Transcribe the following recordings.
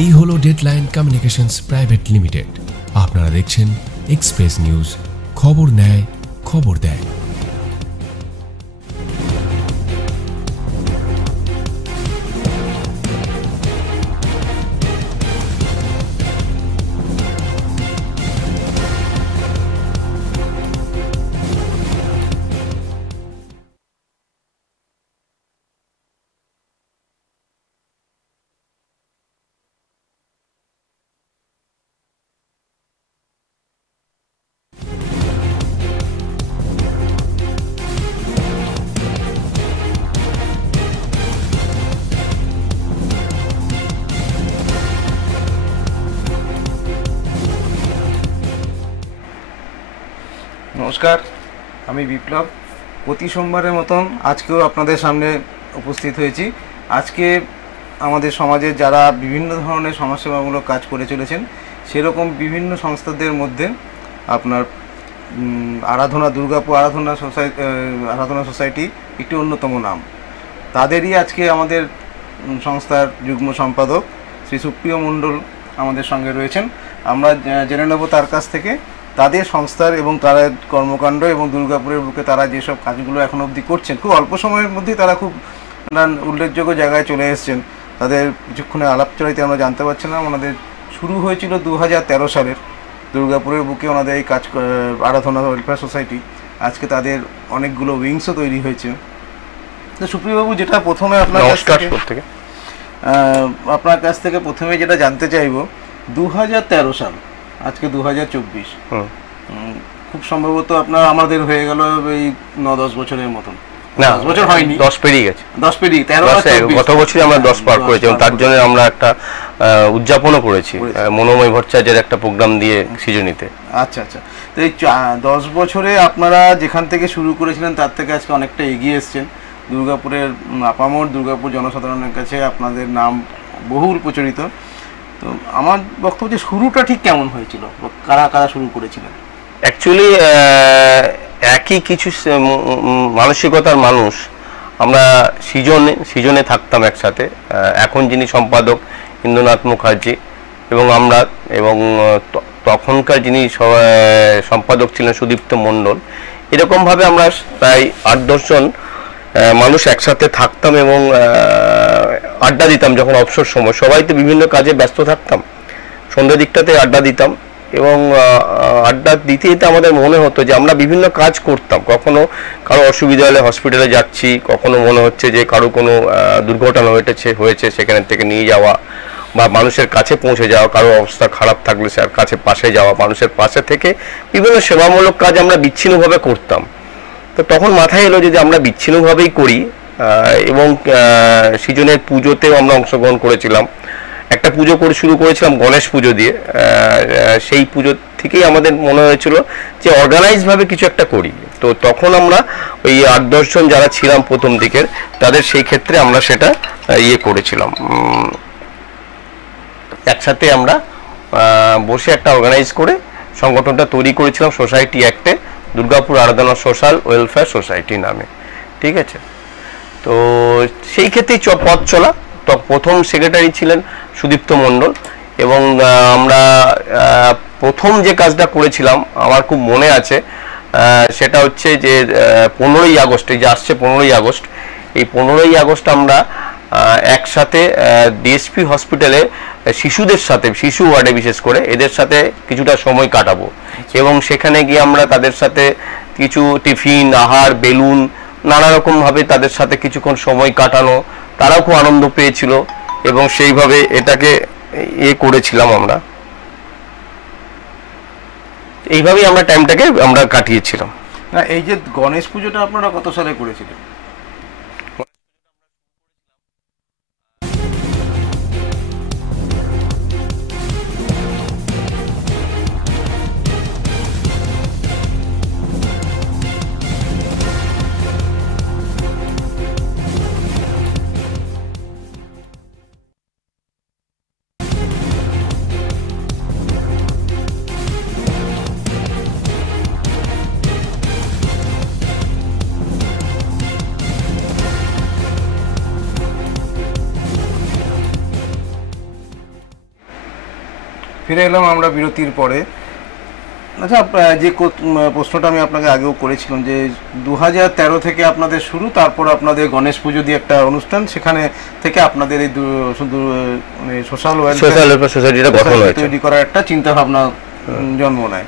এই হলো deadline communications private limited. আপনারা দেখছেন এক্সপ্রেস নিউজ, খবর নেয়, খবর দেয়। নমস্কার, আমি বিপ্লব। প্রতি সোমবারের মতন আজকেও আপনাদের সামনে উপস্থিত হয়েছি। আজকে আমাদের সমাজে যারা বিভিন্ন ধরনের সমাজসেবামূলক কাজ করে চলেছেন, সেরকম বিভিন্ন সংস্থাদের মধ্যে আপনার দুর্গাপুর আরাধনা সোসাইটি একটি অন্যতম নাম। তাদেরই আজকে আমাদের সংস্থার যুগ্ম সম্পাদক শ্রী সুপ্রিয় মণ্ডল আমাদের সঙ্গে রয়েছেন। আমরা জেনে নেব তার কাছ থেকে তাদের সংস্থার এবং তারা কর্মকাণ্ড এবং দুর্গাপুরের বুকে তারা যেসব কাজগুলো এখন অবধি করছেন। খুব অল্প সময়ের মধ্যেই তারা খুব উল্লেখযোগ্য জায়গায় চলে এসেছেন। তাদের কিছুক্ষণে আলাপচারিতে আমরা জানতে পারছিলাম ওনাদের শুরু হয়েছিল 2013 সালের দুর্গাপুরের বুকে ওনাদের এই কাজ আরাধনা ওয়েলফেয়ার সোসাইটি। আজকে তাদের অনেকগুলো উইংসও তৈরি হয়েছে। তো সুপ্রিয়বাবু, যেটা প্রথমে আপনার কাছ থেকে প্রথমে যেটা জানতে চাইব, 2013 সাল, আজকে 2024, খুব সম্ভবত আপনার আমাদের হয়ে গেল এই 9-10 বছরের মতন। না, 10 বছর হয়নি, 10 পেরিয়ে গেছে। 10 পেরিয়ে 13 গত বছরই আমরা 10 পার করেছি এবং তার জন্য আমরা একটা উদযাপনও করেছি মনোময় ভট্টাচার্যের একটা প্রোগ্রাম দিয়ে সৃজনীতে। আচ্ছা আচ্ছা। তো এই 10 বছরে আপনারা যেখান থেকে শুরু করেছিলেন তার থেকে আজকে অনেকটা এগিয়ে এসেছেন। দুর্গাপুরের আপামর দুর্গাপুর জনসাধারণের কাছে আপনাদের নাম বহুল প্রচলিত। তো আমার বক্তব্য যে শুরুটা ঠিক কেমন হয়েছিল, কারা কারা শুরু করেছিলেন? অ্যাকচুয়ালি একই কিছু মানসিকতার মানুষ আমরা সৃজনে থাকতাম একসাথে। এখন যিনি সম্পাদক ইন্দ্রনাথ মুখার্জি এবং আমরা, এবং তখনকার যিনি সম্পাদক ছিলেন সুদীপ্ত মণ্ডল, এরকমভাবে আমরা প্রায় 8-10 জন মানুষ একসাথে থাকতাম এবং আড্ডা দিতাম। যখন অবসর সময় সবাই তো বিভিন্ন কাজে ব্যস্ত থাকতাম, সন্ধ্যা দিকটাতে আড্ডা দিতাম এবং আড্ডা দিতে দিতে আমাদের মনে হতো যে আমরা বিভিন্ন কাজ করতাম। কখনো কারো অসুবিধা হলে হসপিটালে যাচ্ছি, কখনো মনে হচ্ছে যে কারো কোনো দুর্ঘটনা হয়েছে সেখানে থেকে নিয়ে যাওয়া বা মানুষের কাছে পৌঁছে যাওয়া, কারো অবস্থা খারাপ থাকলে সে কাছে পাশে যাওয়া, মানুষের পাশে থেকে বিভিন্ন সেবামূলক কাজ আমরা বিচ্ছিন্নভাবে করতাম। তো তখন মাথায় এলো যদি আমরা বিচ্ছিন্নভাবেই করি, এবং সৃজনের পুজোতেও আমরা অংশগ্রহণ করেছিলাম। একটা পুজো শুরু করেছিলাম গণেশ পুজো দিয়ে। সেই পুজো থেকেই আমাদের মনে হয়েছিল যে অর্গানাইজভাবে কিছু একটা করি। তো তখন আমরা ওই 8-10 জন যারা ছিলাম প্রথম দিকের, তাদের সেই ক্ষেত্রে আমরা সেটা করেছিলাম। একসাথে আমরা বসে একটা অর্গানাইজ করে সংগঠনটা তৈরি করেছিলাম সোসাইটি অ্যাক্টে, দুর্গাপুর আরাধনা সোশ্যাল ওয়েলফেয়ার সোসাইটি নামে। ঠিক আছে। তো সেই ক্ষেত্রেই পথ চলা। তো প্রথম সেক্রেটারি ছিলেন সুদীপ্ত মণ্ডল এবং আমরা প্রথম যে কাজটা করেছিলাম আমার খুব মনে আছে, সেটা হচ্ছে যে 15ই আগস্ট, এই যে আসছে 15ই আগস্ট, এই 15ই আগস্ট আমরা একসাথে ডিএসপি হসপিটালে শিশুদের সাথে, শিশু ওয়ার্ডে বিশেষ করে এদের সাথে কিছুটা সময় কাটাবো এবং সেখানে গিয়ে আমরা তাদের সাথে কিছু টিফিন, আহার, বেলুন, নানা রকমভাবে তাদের সাথে কিছুক্ষণ সময় কাটানো। তারাও খুব আনন্দ পেয়েছিল এবং সেইভাবে এটাকে করেছিলাম আমরা। এইভাবেই আমরা টাইমটাকে আমরা কাটিয়েছিলাম। এই যে গণেশ পুজোটা আপনারা কত সালে করেছিলেন? ফিরে এলাম আমরা বিরতির পরে। আচ্ছা, যে প্রশ্নটা আমি আপনাকে আগেও করেছিলাম যে 2013 থেকে আপনাদের শুরু, তারপর আপনাদের গণেশ পুজো দিয়ে একটা অনুষ্ঠান, সেখানে থেকে আপনাদের এই শুধু মানে সোশ্যাল ওয়েলফেয়ার সোসাইটিটা তৈরি করার একটা চিন্তা ভাবনা জন্ম নেয়।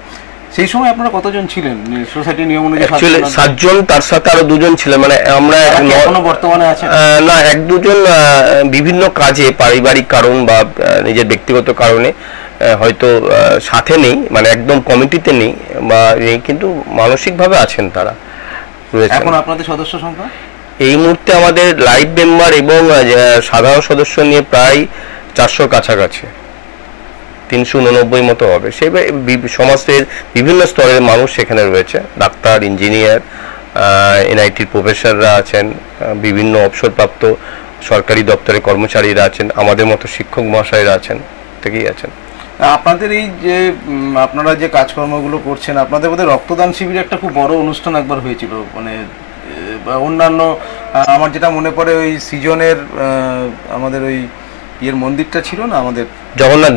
সেই সময় আপনারা কতজন ছিলেন সোসাইটি নিয়ম অনুযায়ী? 7 জন, তার সাথে আরো 2 জন ছিলেন। মানে আমরা এখনো বর্তমানে আছে না, 1-2 জন বিভিন্ন কাজে, পারিবারিক কারণ বা নিজের ব্যক্তিগত কারণে হয়তো সাথে নেই, মানে একদম কমিটিতে নেই বা নেই, কিন্তু মানসিকভাবে আছেন তারা। এখন আপনাদের সদস্য সংখ্যা এই মুহূর্তে আমাদের লাইভ মেম্বার এবং সাধারণ সদস্য নিয়ে প্রায় 400 কাছাকাছি, 389 মতো হবে। সে সমাজের বিভিন্ন স্তরের মানুষ সেখানে রয়েছে, ডাক্তার, ইঞ্জিনিয়ার, এনআইটির প্রফেসররা আছেন, বিভিন্ন অবসরপ্রাপ্ত সরকারি দপ্তরের কর্মচারীরা আছেন, আমাদের মতো শিক্ষক মহাশয়রা আছেন, থেকেই আছেন। আপনাদের এই যে আপনারা যে কাজকর্মগুলো করছেন, আপনাদের মধ্যে রক্তদান শিবির একটা খুব বড় অনুষ্ঠান একবার হয়েছিল, মানে অন্যান্য আমার যেটা মনে পড়ে ওই সিজনের আমাদের ওই ইয়ের মন্দিরটা ছিল না, আমাদের জগন্নাথ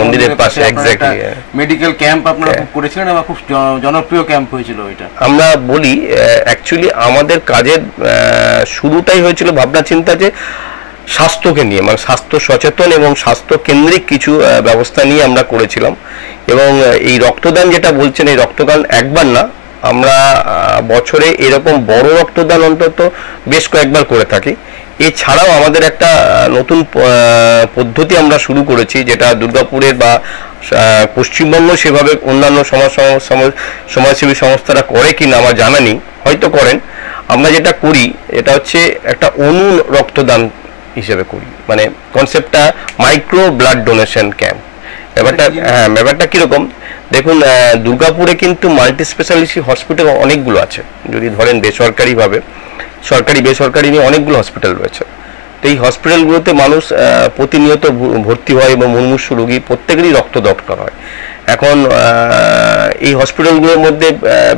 মন্দিরের পাশে এক্স্যাক্টলি মেডিকেল ক্যাম্প আপনারা করেছিলেন এবং খুব জনপ্রিয় ক্যাম্প হয়েছিল ওইটা। আমরা বলি অ্যাকচুয়ালি আমাদের কাজের শুরুটাই হয়েছিল ভাবনা চিন্তা যে স্বাস্থ্যকে নিয়ে, মানে স্বাস্থ্য সচেতন এবং স্বাস্থ্য কেন্দ্রিক কিছু ব্যবস্থা নিয়ে আমরা করেছিলাম। এবং এই রক্তদান যেটা বলছেন, এই রক্তদান একবার না, আমরা বছরে এরকম বড় রক্তদান অন্তত বেশ কয়েকবার করে থাকি। এছাড়াও আমাদের একটা নতুন পদ্ধতি আমরা শুরু করেছি, যেটা দুর্গাপুরের বা পশ্চিমবঙ্গ সেভাবে অন্যান্য সমাজসেবী সংস্থারা করে কিনা আমার জানা নেই, হয়তো করেন। আমরা যেটা করি এটা হচ্ছে একটা অণু রক্তদান হিসেবে করি, মানে কনসেপ্টটা মাইক্রো ব্লাড ডোনেশন ক্যাম্প। ব্যাপারটা কিরকম দেখুন, দুর্গাপুরে কিন্তু মাল্টি স্পেশালিটি হসপিটাল অনেকগুলো আছে। যদি ধরেন বেসরকারিভাবে, সরকারি বেসরকারি নিয়ে অনেকগুলো হসপিটাল রয়েছে। তো এই হসপিটালগুলোতে মানুষ প্রতিনিয়ত ভর্তি হয় এবং মুমূর্ষু রোগী প্রত্যেকেরই রক্ত দরকার হয়। এখন এই হসপিটালগুলোর মধ্যে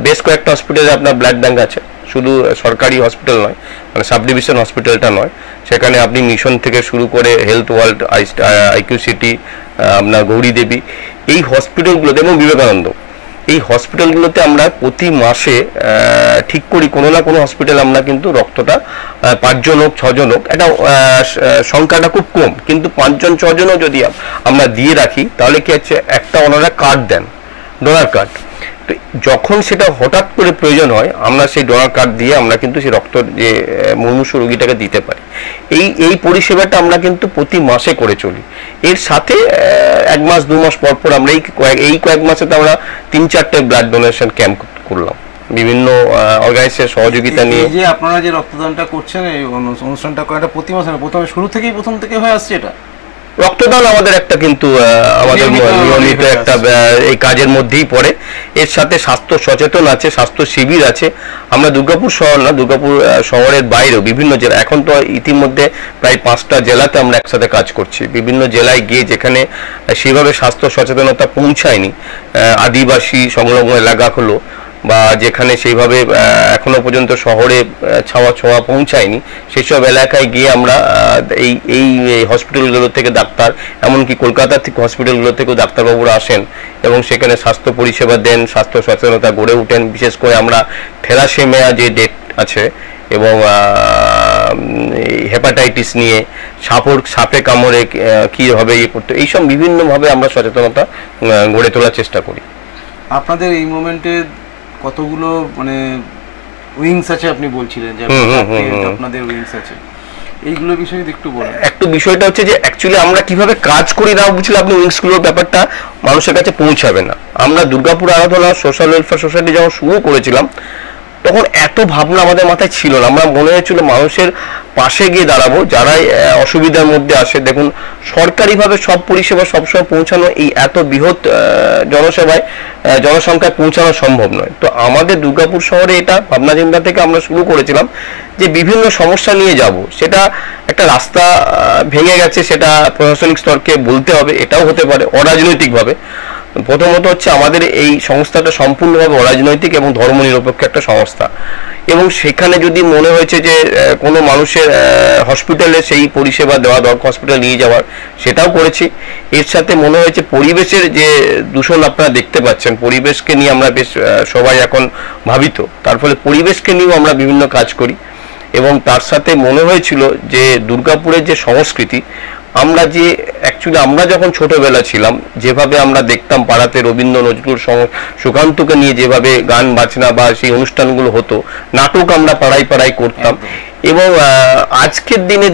বেশ কয়েকটা হসপিটালে আপনার ব্লাড ব্যাঙ্ক আছে, শুধু সরকারি হসপিটাল নয়, মানে সাব ডিভিশন হসপিটালটা নয়, সেখানে আপনি মিশন থেকে শুরু করে হেলথ ওয়ার্ল্ড, আইকিউ সিটি, আপনার গৌরী দেবী, এই হসপিটালগুলোতে এবং বিবেকানন্দ, এই হসপিটালগুলোতে আমরা প্রতি মাসে ঠিক করি কোনো না কোনো হসপিটাল আমরা কিন্তু রক্তটা 5 জন হোক 6 জন হোক, এটা সংখ্যাটা খুব কম, কিন্তু 5 জন 6 জনও যদি আমরা দিয়ে রাখি তাহলে কি হচ্ছে, একটা ওনারা কার্ড দেন, ডোনার কার্ড। তো যখন সেটা হঠাৎ করে প্রয়োজন হয় আমরা সেই ডোনার কার্ড দিয়ে আমরা কিন্তু সেই রক্ত যে মুমূর্ষু রোগীটাকে দিতে পারি। এই পরিষেবাটা আমরা কিন্তু প্রতি মাসে করে চলি। এর সাথে 1 মাস 2 মাস পর পর আমরা এই কয়েক মাসে তো আমরা 3-4টে ব্লাড ডোনেশন ক্যাম্প করলাম বিভিন্ন অর্গানাইজেশনের সহযোগিতা নিয়ে। যে আপনারা যে রক্তদানটা করছেন, এই অনুষ্ঠানটা করাটা প্রতি মাসে প্রথম থেকে হয়ে আসছে এটা রক্তদান আমাদের একটা কিন্তু আমাদের নিয়মিত একটা এই কাজের মধ্যেই পড়ে। এর সাথে স্বাস্থ্য সচেতন আছে, স্বাস্থ্য শিবির আছে। আমরা দুর্গাপুর শহর না, দুর্গাপুর শহরের বাইরেও বিভিন্ন জেলা, এখন তো ইতিমধ্যে প্রায় 5টা জেলাতে আমরা একসাথে কাজ করছি। বিভিন্ন জেলায় গিয়ে যেখানে সেভাবে স্বাস্থ্য সচেতনতা পৌঁছায়নি, আদিবাসী সংলগ্ন এলাকাগুলো বা যেখানে সেইভাবে এখনো পর্যন্ত শহরে ছোঁয়া পৌঁছায়নি, সেসব এলাকায় গিয়ে আমরা এই হসপিটালগুলো থেকে ডাক্তার, এমনকি কলকাতা থেকে হসপিটালগুলো থেকেও ডাক্তারবাবুরা আসেন এবং সেখানে স্বাস্থ্য পরিষেবা দেন, স্বাস্থ্য সচেতনতা গড়ে ওঠেন। বিশেষ করে আমরা থ্যালাসেমিয়া যে ডেট আছে এবং হেপাটাইটিস নিয়ে, সাপে কামড়ে কী হবে ইয়ে করতে, এইসব বিভিন্নভাবে আমরা সচেতনতা গড়ে তোলার চেষ্টা করি। আপনাদের এই মোমেন্টে কতগুলো মানে উইংস আছে আপনি বলছিলেন যে আপনাদের উইংস আছে, এইগুলো বিষয়ে একটু বলেন। একটু বিষয়টা হচ্ছে যে অ্যাকচুয়ালি আমরা কিভাবে কাজ করি না বুঝলে আপনি উইংসগুলোর ব্যাপারটা মানুষের কাছে পৌঁছাবে না। আমরা দুর্গাপুর আরাধনা সোশ্যাল ওয়েলফেয়ার সোসাইটি যখন শুরু করেছিলাম তখন এত ভাবনা আমাদের মাথায় ছিল না। আমরা মনে হয়েছিল মানুষের পাশে গিয়ে দাঁড়াবো যারাই অসুবিধার মধ্যে আসে। দেখুন, সরকারিভাবে সব পরিষেবা সবসময় পৌঁছানো এই এত বৃহৎ জনসংখ্যায় পৌঁছানো সম্ভব নয়। তো আমাদের দুর্গাপুর শহরে এটা ভাবনা চিন্তা থেকে আমরা শুরু করেছিলাম যে বিভিন্ন সমস্যা নিয়ে যাব। সেটা একটা রাস্তা ভেঙে গেছে, সেটা প্রশাসনিক স্তরকে বলতে হবে, এটাও হতে পারে অরাজনৈতিকভাবে। প্রথমত হচ্ছে আমাদের এই সংস্থাটা সম্পূর্ণভাবে অরাজনৈতিক এবং ধর্মনিরপেক্ষ একটা সংস্থা। এবং সেখানে যদি মনে হয়েছে যে কোনো মানুষের হসপিটালে সেই পরিষেবা দেওয়া দরকার, হসপিটাল নিয়ে যাওয়ার, সেটাও করেছি। এর সাথে মনে হয়েছে পরিবেশের যে দূষণ আপনারা দেখতে পাচ্ছেন, পরিবেশকে নিয়ে আমরা বেশ সবাই এখন ভাবিত, তার ফলে পরিবেশকে নিয়েও আমরা বিভিন্ন কাজ করি। এবং তার সাথে মনে হয়েছিল যে দুর্গাপুরের যে সংস্কৃতি, আমরা যে অ্যাকচুয়ালি আমরা যখন ছোটবেলা ছিলাম, যেভাবে আমরা দেখতাম পাড়াতে রবীন্দ্র নজরুল সুকান্তকে নিয়ে যেভাবে গান বাজনা বা সেই অনুষ্ঠানগুলো হতো, নাটক আমরা পাড়ায় পাড়ায় করতাম। এবং আজকের দিনে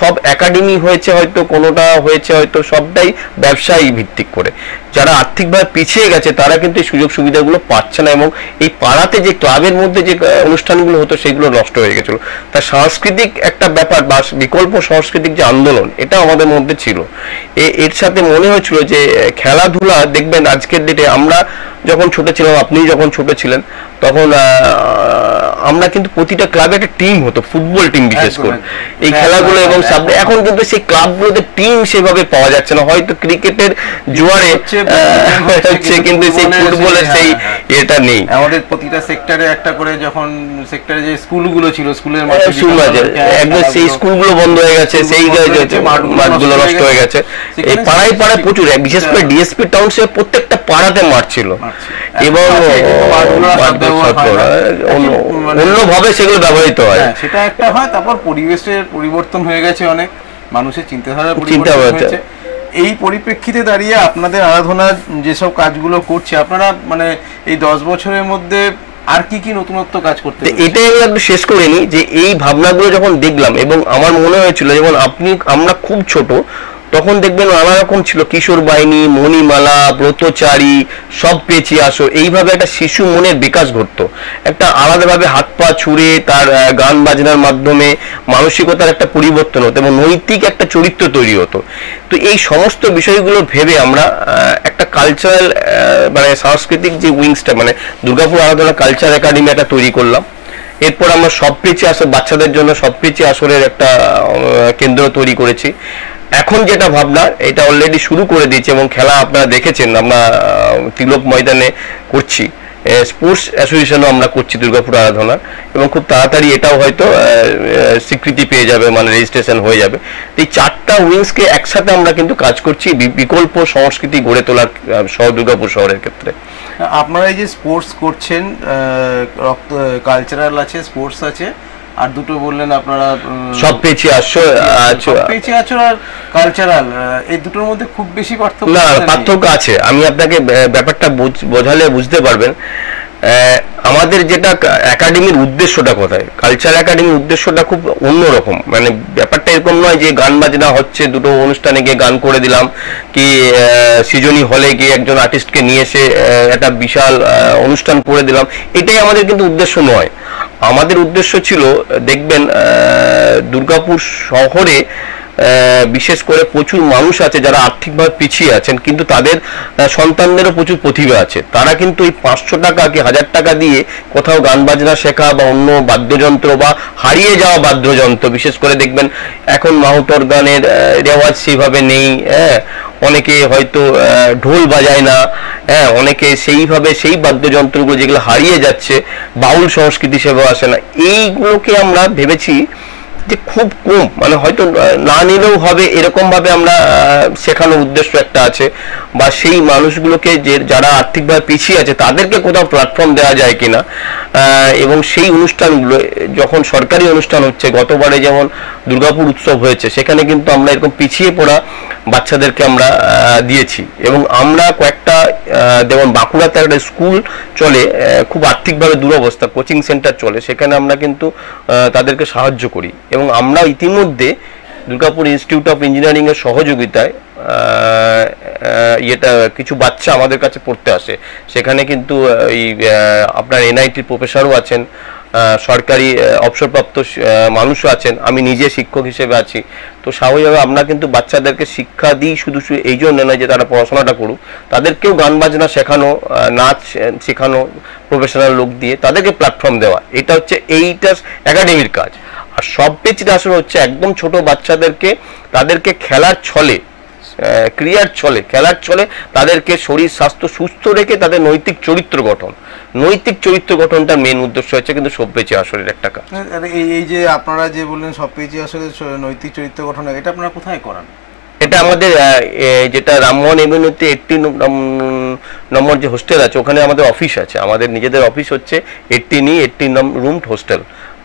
সব একাডেমি হয়েছে, হয়তো কোনোটা হয়েছে হয়তো সবটাই ব্যবসায়ী ভিত্তিক করে। যারা আর্থিকভাবে পিছিয়ে গেছে তারা কিন্তু এই সুযোগ সুবিধাগুলো পাচ্ছে না, এবং এই পাড়াতে যে ক্লাবের মধ্যে যে অনুষ্ঠানগুলো হতো সেগুলো নষ্ট হয়ে গেছিল। তা সাংস্কৃতিক একটা ব্যাপার বা বিকল্প সাংস্কৃতিক যে আন্দোলন, এটা আমাদের মধ্যে ছিল। এর সাথে মনে হয়েছিল যে খেলাধুলা, দেখবেন আজকের ডেটে আমরা যখন ছোট ছিলাম, আপনি যখন ছোট ছিলেন, তখন আমরা কিন্তু প্রতিটা ক্লাবে একটা টিম হতো, ফুটবল টিম বিশেষ করে এই খেলাগুলো। এবং এখন কিন্তু সেই ক্লাবগুলোতে টিম সেভাবে পাওয়া যাচ্ছে না, হয়তো ক্রিকেটের জোয়ারে হচ্ছে কিন্তু সেই ফুটবলের সেই এটা নেই। আমাদের প্রতিটা সেক্টরে একটা করে, যখন সেক্টরে যে স্কুলগুলো ছিল, স্কুলের একদম সেই স্কুলগুলো বন্ধ হয়ে গেছে, সেই মাঠগুলো নষ্ট হয়ে গেছে। এই পাড়ায় পাড়ায় প্রচুর, বিশেষ করে ডিএসপি টাউনশিপে প্রত্যেকটা পাড়াতে মাঠ ছিল, এবং অন্যভাবে সেগুলো ব্যবহৃত হয়। সেটা একটা হয়। তারপর পরিবেশের পরিবর্তন হয়ে গেছে, অনেক মানুষের চিন্তাধারা পরিবর্তন হয়েছে। এই পরিপ্রেক্ষিতে দাঁড়িয়ে আপনাদের আরাধনা যেসব কাজগুলো করছে, আপনারা মানে এই 10 বছরের মধ্যে আর কি কি নতুনত্ব কাজ করতে? এটাই আমি একটু শেষ করে নিই যে এই ভাবনাগুলো যখন দেখলাম, এবং আমার মনে হয়েছিল যেমন আমরা খুব ছোট তখন দেখবেন নানা রকম ছিল, কিশোর বাহিনী, মণিমালা, ব্রতচারী, সব পেঁচিয়ে আসো, এইভাবে একটা শিশু মনের বিকাশ ঘটতো। একটা আলাদাভাবে হাত পা ছুঁড়ে তার গান বাজনার মাধ্যমে মানসিকতার একটা পরিবর্তন হতো এবং নৈতিক একটা চরিত্র তৈরি হতো। তো এই সমস্ত বিষয়গুলো ভেবে আমরা একটা কালচারাল মানে সাংস্কৃতিক যে উইংসটা, মানে দুর্গাপুর আরাধনা কালচার একাডেমি একটা তৈরি করলাম। এরপর আমরা সব পেঁচিয়ে আসর, বাচ্চাদের জন্য সব পেঁচিয়ে আসরের একটা কেন্দ্র তৈরি করেছি। এখন যেটা ভাবনা, এটা অলরেডি শুরু করে দিয়েছে এবং খেলা আপনারা দেখেছেন, আমরা তিলক ময়দানে করছি, স্পোর্টস অ্যাসোসিয়েশনও আমরা করছি দুর্গাপুর আরাধনার, এবং খুব তাড়াতাড়ি এটাও হয়তো স্বীকৃতি পেয়ে যাবে, মানে রেজিস্ট্রেশন হয়ে যাবে। এই 4টা উইংসকে একসাথে আমরা কিন্তু কাজ করছি বিকল্প সংস্কৃতি গড়ে তোলার দুর্গাপুর শহরের ক্ষেত্রে। আপনারা এই যে স্পোর্টস করছেন, কালচারাল আছে, স্পোর্টস আছে, আর দুটো বললেন আপনারা সব পেঁচিয়ে আসছো আর কালচারাল, এই দুটোর মধ্যে খুব বেশি পার্থক্য না? পার্থক্য আছে, আমি আপনাকে ব্যাপারটা বোঝালে বুঝতে পারবেন। আমাদের যেটা একাডেমির উদ্দেশ্যটা কোথায়, কালচার একাডেমির উদ্দেশ্যটা খুব অন্যরকম। মানে ব্যাপারটা এরকম নয় যে গান বাজনা হচ্ছে, দুটো অনুষ্ঠানে গিয়ে গান করে দিলাম, কি সৃজনী হলে গিয়ে একজন আর্টিস্টকে নিয়ে এসে একটা বিশাল অনুষ্ঠান করে দিলাম, এটাই আমাদের কিন্তু উদ্দেশ্য নয়। আমাদের উদ্দেশ্য ছিল, দেখবেন দুর্গাপুর শহরে বিশেষ করে প্রচুর মানুষ আছে যারা আর্থিকভাবে পিছিয়ে আছেন, কিন্তু তাদের সন্তানদেরও প্রচুর প্রতিভা আছে। তারা কিন্তু এই 500 টাকা কি 1000 টাকা দিয়ে কোথাও গান বাজনা শেখা বা অন্য বাদ্যযন্ত্র বা হারিয়ে যাওয়া বাদ্যযন্ত্র, বিশেষ করে দেখবেন এখন মাহুতর গানের রেওয়াজ সেভাবে নেই, অনেকে হয়তো ঢোল বাজায় না, অনেকে সেইভাবে সেই বাদ্যযন্ত্রগুলো যেগুলো হারিয়ে যাচ্ছে, বাউল সংস্কৃতি সেভাবে আসে না, এইগুলোকে আমরা ভেবেছি যে খুব কম, মানে হয়তো না নিলেও হবে এরকম ভাবে আমরা শেখানোর উদ্দেশ্য একটা আছে। বা সেই মানুষগুলোকে যারা আর্থিকভাবে পিছিয়ে আছে তাদেরকে কোথাও প্ল্যাটফর্ম দেওয়া যায় কিনা, এবং সেই অনুষ্ঠানগুলো যখন সরকারি অনুষ্ঠান হচ্ছে, গতবারে যেমন দুর্গাপুর উৎসব হয়েছে, সেখানে কিন্তু আমরা এরকম পিছিয়ে পড়া বাচ্চাদেরকে আমরা দিয়েছি। এবং আমরা কয়েকটা, যেমন বাঁকুড়াতে একটা স্কুল চলে, খুব আর্থিকভাবে দুরবস্থা, কোচিং সেন্টার চলে, সেখানে আমরা কিন্তু তাদেরকে সাহায্য করি। এবং আমরা ইতিমধ্যে দুর্গাপুর ইনস্টিটিউট অফ ইঞ্জিনিয়ারিং এর সহযোগিতায় কিছু বাচ্চা আমাদের কাছে পড়তে আসে, সেখানে কিন্তু এই আপনার এনআইটির প্রফেসরও আছেন, সরকারি অবসরপ্রাপ্ত মানুষও আছেন, আমি নিজে শিক্ষক হিসেবে আছি। তো স্বাভাবিকভাবে আমরা কিন্তু বাচ্চাদেরকে শিক্ষা দিই, শুধু এই জন্য নয় যে তারা পড়াশোনাটা করুক, তাদেরকেও গান বাজনা শেখানো, নাচ শেখানো, প্রফেশনাল লোক দিয়ে তাদেরকে প্ল্যাটফর্ম দেওয়া, এটা হচ্ছে এইটা একাডেমির কাজ। আর সব পেঁচিয়ে আসলে হচ্ছে একদম ছোট বাচ্চাদেরকে তাদেরকে খেলার ছলে ক্রিয়ার ছলে খেলার ছলে তাদেরকে শরীর স্বাস্থ্য সুস্থ রেখে তাদের নৈতিক চরিত্র গঠনটা মেন উদ্দেশ্য হচ্ছে কিন্তু সব্যেচে আসরের একটা কাজ। এই যে আপনারা যে বললেন সব্যেচে আসলে নৈতিক চরিত্র গঠন, এটা আপনারা কোথায় করান? এটা আমাদের যেটা রামমোহন এভিনিউতে 80 নম্বর যে হোস্টেল আছে ওখানে আমাদের অফিস আছে, আমাদের নিজেদের অফিস হচ্ছে 80 রুম হোস্টেল,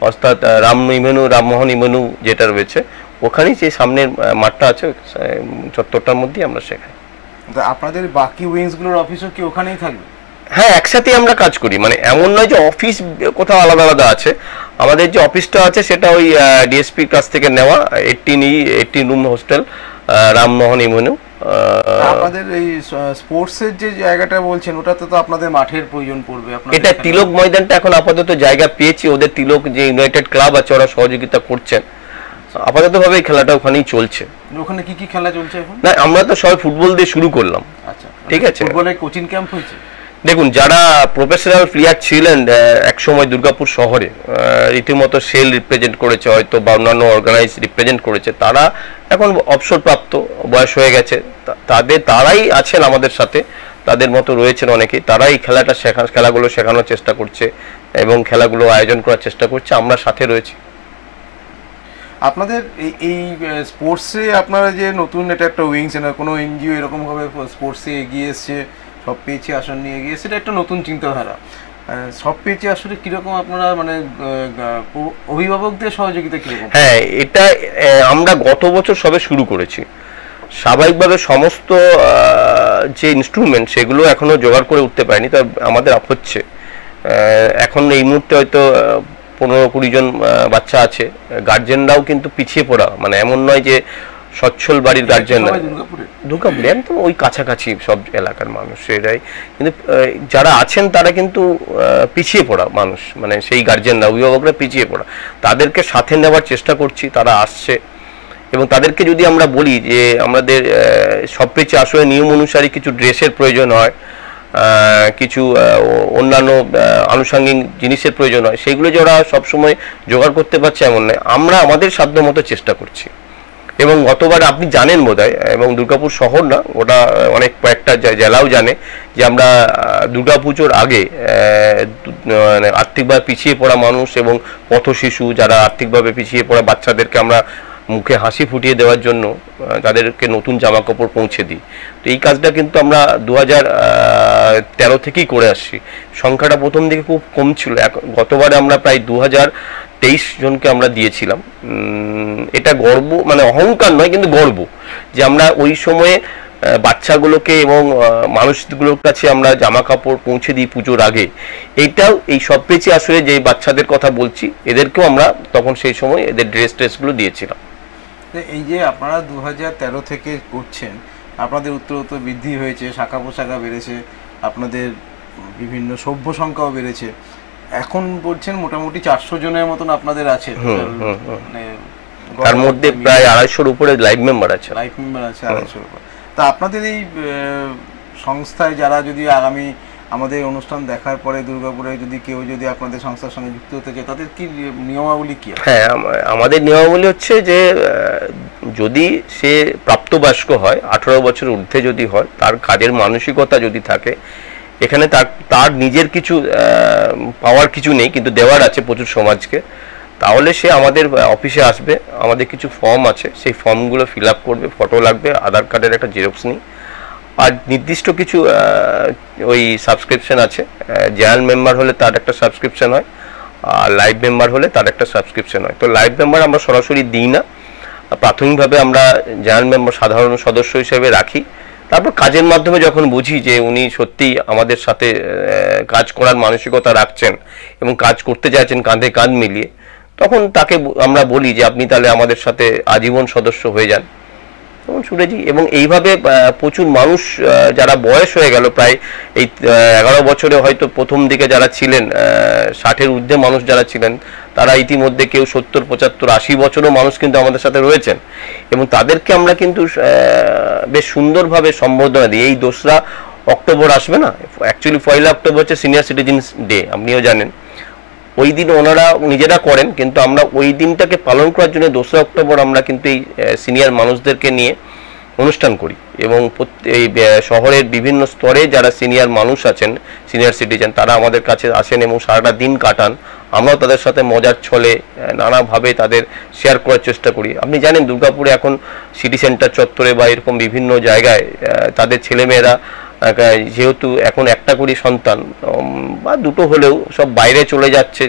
অর্থাৎ রামমোহন এভিনিউ যেটা রয়েছে ওখানেই যে সামনের মাঠটা আছে চত্বরটার মধ্যেই আমরা শেখাই। আপনাদের বাকি উইংসগুলোর অফিসও কি ওখানেই থাকবে? হ্যাঁ, একসাথে আমরা কাজ করি, মানে এমন নয় যে অফিস কোথাও আলাদা আলাদা আছে। আমাদের যে অফিসটা আছে সেটা ওই ডিএসপির কাছ থেকে নেওয়া 18 রুম হোস্টেল রামমোহন এভিনিউ। আপনাদের এই স্পোর্টসের যে জায়গাটা বলছেন ওটাতে তো আপনাদের মাঠের প্রয়োজন পড়বে। এটা তিলক ময়দানটা এখন আপাতত জায়গা পেয়েছি, ওদের তিলক যে ইউনাইটেড ক্লাব আছে ওরা সহযোগিতা করছেন, আপাতত ভাবে খেলাটা ওখানেই চলছে। ওখানে কি কি খেলা চলছে এখন? না, আমরা তো সবাই ফুটবল দিয়ে শুরু করলাম। আচ্ছা, ঠিক আছে। ফুটবলের কোচিং ক্যাম্প হয়েছে? দেখুন, যারা প্রফেশনাল প্লেয়ার ছিলেন একসময় দুর্গাপুর শহরে রীতিমতো সেল রিপ্রেজেন্ট করেছে হয়তো বা অন্যান্য অর্গানাইজ রিপ্রেজেন্ট করেছে, তারা এখন অবসরপ্রাপ্ত, বয়স হয়ে গেছে, তারাই আছেন আমাদের সাথে, তাদের মতো রয়েছেন অনেকেই, তারাই খেলাগুলো শেখানোর চেষ্টা করছে এবং খেলাগুলো আয়োজন করার চেষ্টা করছে, আমরা সাথে রয়েছি। আপনাদের এই স্পোর্টসে আপনারা যে নতুন এটা একটা উইংস, কোনো এনজিও এরকমভাবে স্পোর্টসে এগিয়ে এসছে, সব পেয়েছে আসন নিয়ে এগিয়ে এসছে, এটা একটা নতুন চিন্তাধারা। সব পেয়েছে আসলে কিরকম আপনারা মানে অভিভাবকদের সহযোগিতা কিরকম? হ্যাঁ, এটা আমরা গত বছর সবে শুরু করেছি। স্বাভাবিকভাবে সমস্ত যে ইনস্ট্রুমেন্ট সেগুলো এখনো জোগাড় করে উঠতে পারেনি, তো আমাদের হচ্ছে এখন এই মুহূর্তে হয়তো 15-20 জন বাচ্চা আছে। গার্জেনরাও কিন্তু পিছিয়ে পড়া, মানে এমন নয় যে সচ্ছল বাড়ির গার্জেনরা, দুর্গাপুরে একদম ওই কাছাকাছি সব এলাকার মানুষ এরাই, কিন্তু যারা আছেন তারা কিন্তু পিছিয়ে পড়া মানুষ, মানে সেই গার্জেনরা, অভিভাবকরা পিছিয়ে পড়া, তাদেরকে সাথে নেওয়ার চেষ্টা করছি, তারা আসছে। এবং তাদেরকে যদি আমরা বলি যে আমাদের সব পেয়েছে আসলে নিয়ম অনুসারে কিছু ড্রেসের প্রয়োজন হয়, কিছু অন্যান্য আনুষঙ্গিক জিনিসের প্রয়োজন হয়, সেইগুলো যে ওরা সবসময় জোগাড় করতে পারছে এমন নয়, আমরা আমাদের সাধ্য মতো চেষ্টা করছি। এবং গতবার আপনি জানেন বোধহয়, এবং দুর্গাপুর শহর না, ওটা অনেক কয়েকটা জেলাও জানে যে আমরা দুর্গাপুজোর আগে মানে আর্থিকভাবে পিছিয়ে পড়া মানুষ এবং পথ শিশু, যারা আর্থিকভাবে পিছিয়ে পড়া বাচ্চাদেরকে আমরা মুখে হাসি ফুটিয়ে দেওয়ার জন্য তাদেরকে নতুন জামা কাপড় পৌঁছে দিই। তো এই কাজটা কিন্তু আমরা 2013 থেকেই করে আসছি। সংখ্যাটা প্রথম দিকে খুব কম ছিল, গতবারে আমরা প্রায় 2023 জনকে আমরা দিয়েছিলাম। এটা গর্ব, মানে অহংকার নয় কিন্তু গর্ব, যে আমরা ওই সময়ে বাচ্চাগুলোকে এবং মানুষগুলোর কাছে আমরা জামা কাপড় পৌঁছে দিই পুজোর আগে। এইটাও এই সব পেয়েছি আসলে যে বাচ্চাদের কথা বলছি, এদেরকেও আমরা তখন সেই সময় এদের ড্রেসগুলো দিয়েছিলাম। এই যে আপনারা 2013 থেকে করছেন, আপনাদের উত্তরোত্তর বৃদ্ধি হয়েছে, শাখা পোশাখা বেড়েছে, আপনাদের বিভিন্ন সভ্য সংখ্যাও বেড়েছে, এখন বলছেন মোটামুটি 400 জনের মতন আপনাদের আছে, মানে তার মধ্যে প্রায় 250-র উপরে লাইভ মেম্বার আছে। 250-র উপরে। তা আপনাদের এই সংস্থায় যারা যদি আগামী আমাদের অনুষ্ঠান দেখার পরে দুর্গাপুরে যদি কেউ যদি আপনাদের সংস্থার সঙ্গে যুক্ত হতে চায়, তাদের কি নিয়মাবলী কি? হ্যাঁ, আমাদের নিয়মাবলী হচ্ছে যে যদি সে প্রাপ্তবয়স্ক হয়, 18 বছরের ঊর্ধ্বে যদি হয়, তার কাজের মানসিকতা যদি থাকে, এখানে তার নিজের কিছু পাওয়ার কিছু নেই কিন্তু দেওয়ার আছে প্রচুর সমাজকে, তাহলে সে আমাদের অফিসে আসবে, আমাদের কিছু ফর্ম আছে, সেই ফর্মগুলো ফিল আপ করবে, ফটো লাগবে, আধার কার্ডের একটা জেরক্স নিই, আর নির্দিষ্ট কিছু ওই সাবস্ক্রিপশন আছে। জেনারেল মেম্বার হলে তার একটা সাবস্ক্রিপশন হয়, আর লাইভ মেম্বার হলে তার একটা সাবস্ক্রিপশন হয়। তো লাইভ মেম্বার আমরা সরাসরি দিই না, প্রাথমিকভাবে আমরা জেনারেল মেম্বার সাধারণ সদস্য হিসেবে রাখি। তারপর কাজের মাধ্যমে যখন বুঝি যে উনি সত্যিই আমাদের সাথে কাজ করার মানসিকতা রাখছেন এবং কাজ করতে চাইছেন কাঁধে কাঁধ মিলিয়ে, তখন তাকে আমরা বলি যে আপনি তাহলে আমাদের সাথে আজীবন সদস্য হয়ে যান, তখন ছুটে যাই। এবং এইভাবে প্রচুর মানুষ যারা বয়স হয়ে গেল, প্রায় এই 11 বছরে হয়তো প্রথম দিকে যারা ছিলেন 60-এর ঊর্ধ্বে মানুষ যারা ছিলেন, তারা ইতিমধ্যে কেউ 70, 75, 80 বছরও মানুষ কিন্তু আমাদের সাথে রয়েছেন, এবং তাদেরকে আমরা কিন্তু বেশ সুন্দরভাবে সম্বোধনা দিই। এই 2রা অক্টোবর আসবে না, অ্যাকচুয়ালি 1 অক্টোবর হচ্ছে সিনিয়র সিটিজেন্স ডে, আপনিও জানেন, ওই দিন ওনারা নিজেরা করেন, কিন্তু আমরা ওই দিনটাকে পালন করার জন্য 2 অক্টোবর আমরা কিন্তু এই সিনিয়র মানুষদেরকে নিয়ে অনুষ্ঠান করি এবং এই শহরের বিভিন্ন স্তরে যারা সিনিয়র মানুষ আছেন, সিনিয়র সিটিজেন, তারা আমাদের কাছে আসেন এবং সারাটা দিন কাটান। আমরাও তাদের সাথে মজার ছলে নানাভাবে তাদের শেয়ার করার চেষ্টা করি। আপনি জানেন দুর্গাপুরে এখন সিটি সেন্টার চত্বরে বা এরকম বিভিন্ন জায়গায় তাদের ছেলেমেয়েরা যেহেতু এখন একটা করে সন্তান বা দুটো হলেও সব বাইরে চলে যাচ্ছে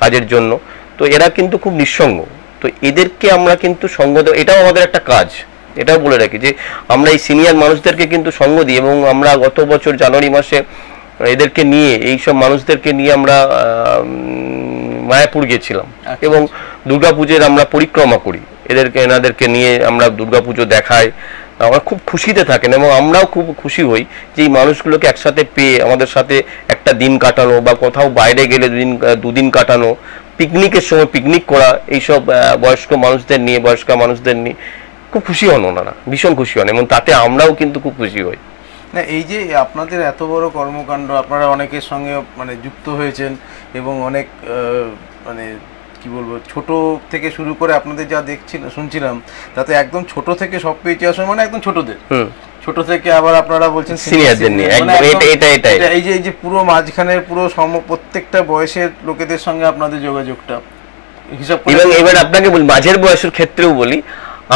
কাজের জন্য, তো এরা কিন্তু খুব নিঃসঙ্গ। তো এদেরকে আমরা কিন্তু সঙ্গ দেব, এটাও আমাদের একটা কাজ। এটাও বলে রাখি যে আমরা এই সিনিয়র মানুষদেরকে কিন্তু সঙ্গ দিই এবং আমরা গত বছর জানুয়ারি মাসে এদেরকে নিয়ে, এইসব মানুষদেরকে নিয়ে আমরা মায়াপুর গেছিলাম এবং দুর্গাপুজোর আমরা পরিক্রমা করি। এনাদেরকে নিয়ে আমরা দুর্গাপুজো দেখাই, আমরা খুব খুশিতে থাকেন এবং আমরাও খুব খুশি হই যে এই মানুষগুলোকে একসাথে পেয়ে আমাদের সাথে একটা দিন কাটানো বা কোথাও বাইরে গেলে দুদিন কাটানো, পিকনিকের সময় পিকনিক করা, এইসব বয়স্ক মানুষদের নিয়ে খুব খুশি হন ওনারা, ভীষণ খুশি হন এবং তাতে আমরাও কিন্তু খুব খুশি হই। না, এই যে আপনাদের এত বড় কর্মকাণ্ড, আপনারা অনেকের সঙ্গে মানে যুক্ত হয়েছেন এবং অনেক মানে কি বলবো, ছোট থেকে শুরু করে আপনাদের যা শুনছিলাম তাতে একদম ছোট থেকে সব পেয়েছে আসলে, মানে একদম ছোটদের ছোট থেকে আবার আপনারা বলছেন সিনিয়রদের নিয়ে, এই যে পুরো মাঝখানের পুরো প্রত্যেকটা বয়সের লোকেদের সঙ্গে আপনাদের যোগাযোগটা হিসাব করে। এবার আপনাকে বলি, মাঝের বয়সের ক্ষেত্রেও বলি,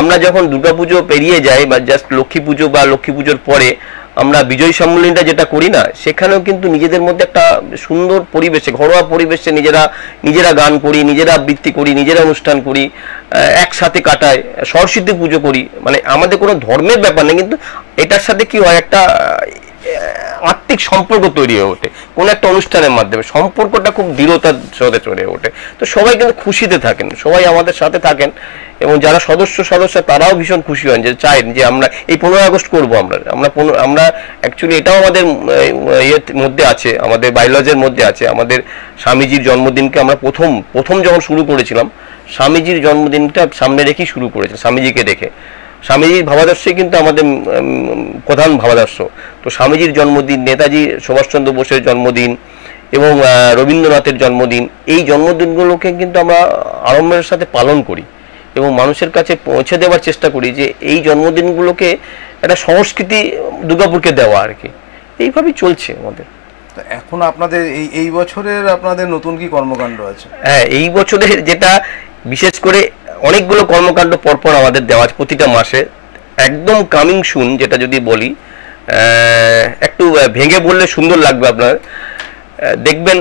আমরা যখন দুর্গাপুজো পেরিয়ে যাই বা জাস্ট লক্ষ্মী পুজো বা লক্ষ্মী পুজোর পরে আমরা বিজয় সম্মেলনটা যেটা করি না, সেখানেও কিন্তু নিজেদের মধ্যে একটা সুন্দর পরিবেশে, ঘরোয়া পরিবেশে নিজেরা গান করি, নিজেরা আবৃত্তি করি, নিজেরা অনুষ্ঠান করি, একসাথে কাটাই, সরস্বতী পুজো করি। মানে আমাদের কোনো ধর্মের ব্যাপার নেই, কিন্তু এটার সাথে কি হয়, একটা আত্মিক সম্পর্ক তৈরি হয়ে ওঠে কোনো একটা অনুষ্ঠানের মাধ্যমে, সম্পর্কটা খুব দৃঢ়তার সাথে চলে ওঠে। তো সবাই কিন্তু খুশিতে থাকেন, সবাই আমাদের সাথে থাকেন এবং যারা সদস্য তারাও ভীষণ খুশি হন, যে চান যে আমরা এই 15 আগস্ট করবো। আমরা অ্যাকচুয়ালি এটাও আমাদের ইয়ের মধ্যে আছে, আমাদের বাইলজের মধ্যে আছে। আমাদের স্বামীজির জন্মদিনকে আমরা প্রথম যখন শুরু করেছিলাম, স্বামীজির জন্মদিনটা সামনে রেখেই শুরু করেছিলাম, স্বামীজিকে দেখে। স্বামীজির ভাবাদর্শই কিন্তু আমাদের প্রধান ভাবাদর্শ। তো স্বামীজির জন্মদিন, নেতাজি সুভাষচন্দ্র বোসের জন্মদিন এবং রবীন্দ্রনাথের জন্মদিন, এই জন্মদিনগুলোকে কিন্তু আমরা আড়ম্বরের সাথে পালন করি এবং মানুষের কাছে পৌঁছে দেওয়ার চেষ্টা করি যে এই জন্মদিনগুলোকে একটা সংস্কৃতি দুর্গাপুরকে দেওয়া আর কি। এইভাবেই চলছে আমাদের। এখন আপনাদের এই বছরের আপনাদের নতুন কি কর্মকাণ্ড আছে? হ্যাঁ, এই বছরের যেটা বিশেষ করে অনেকগুলো কর্মকাণ্ড পরপর আমাদের দেওয়া আছে প্রতিটা মাসে, একদম কামিং সুন। যেটা যদি বলি, একটু ভেঙে বললে সুন্দর লাগবে আপনার, দেখবেন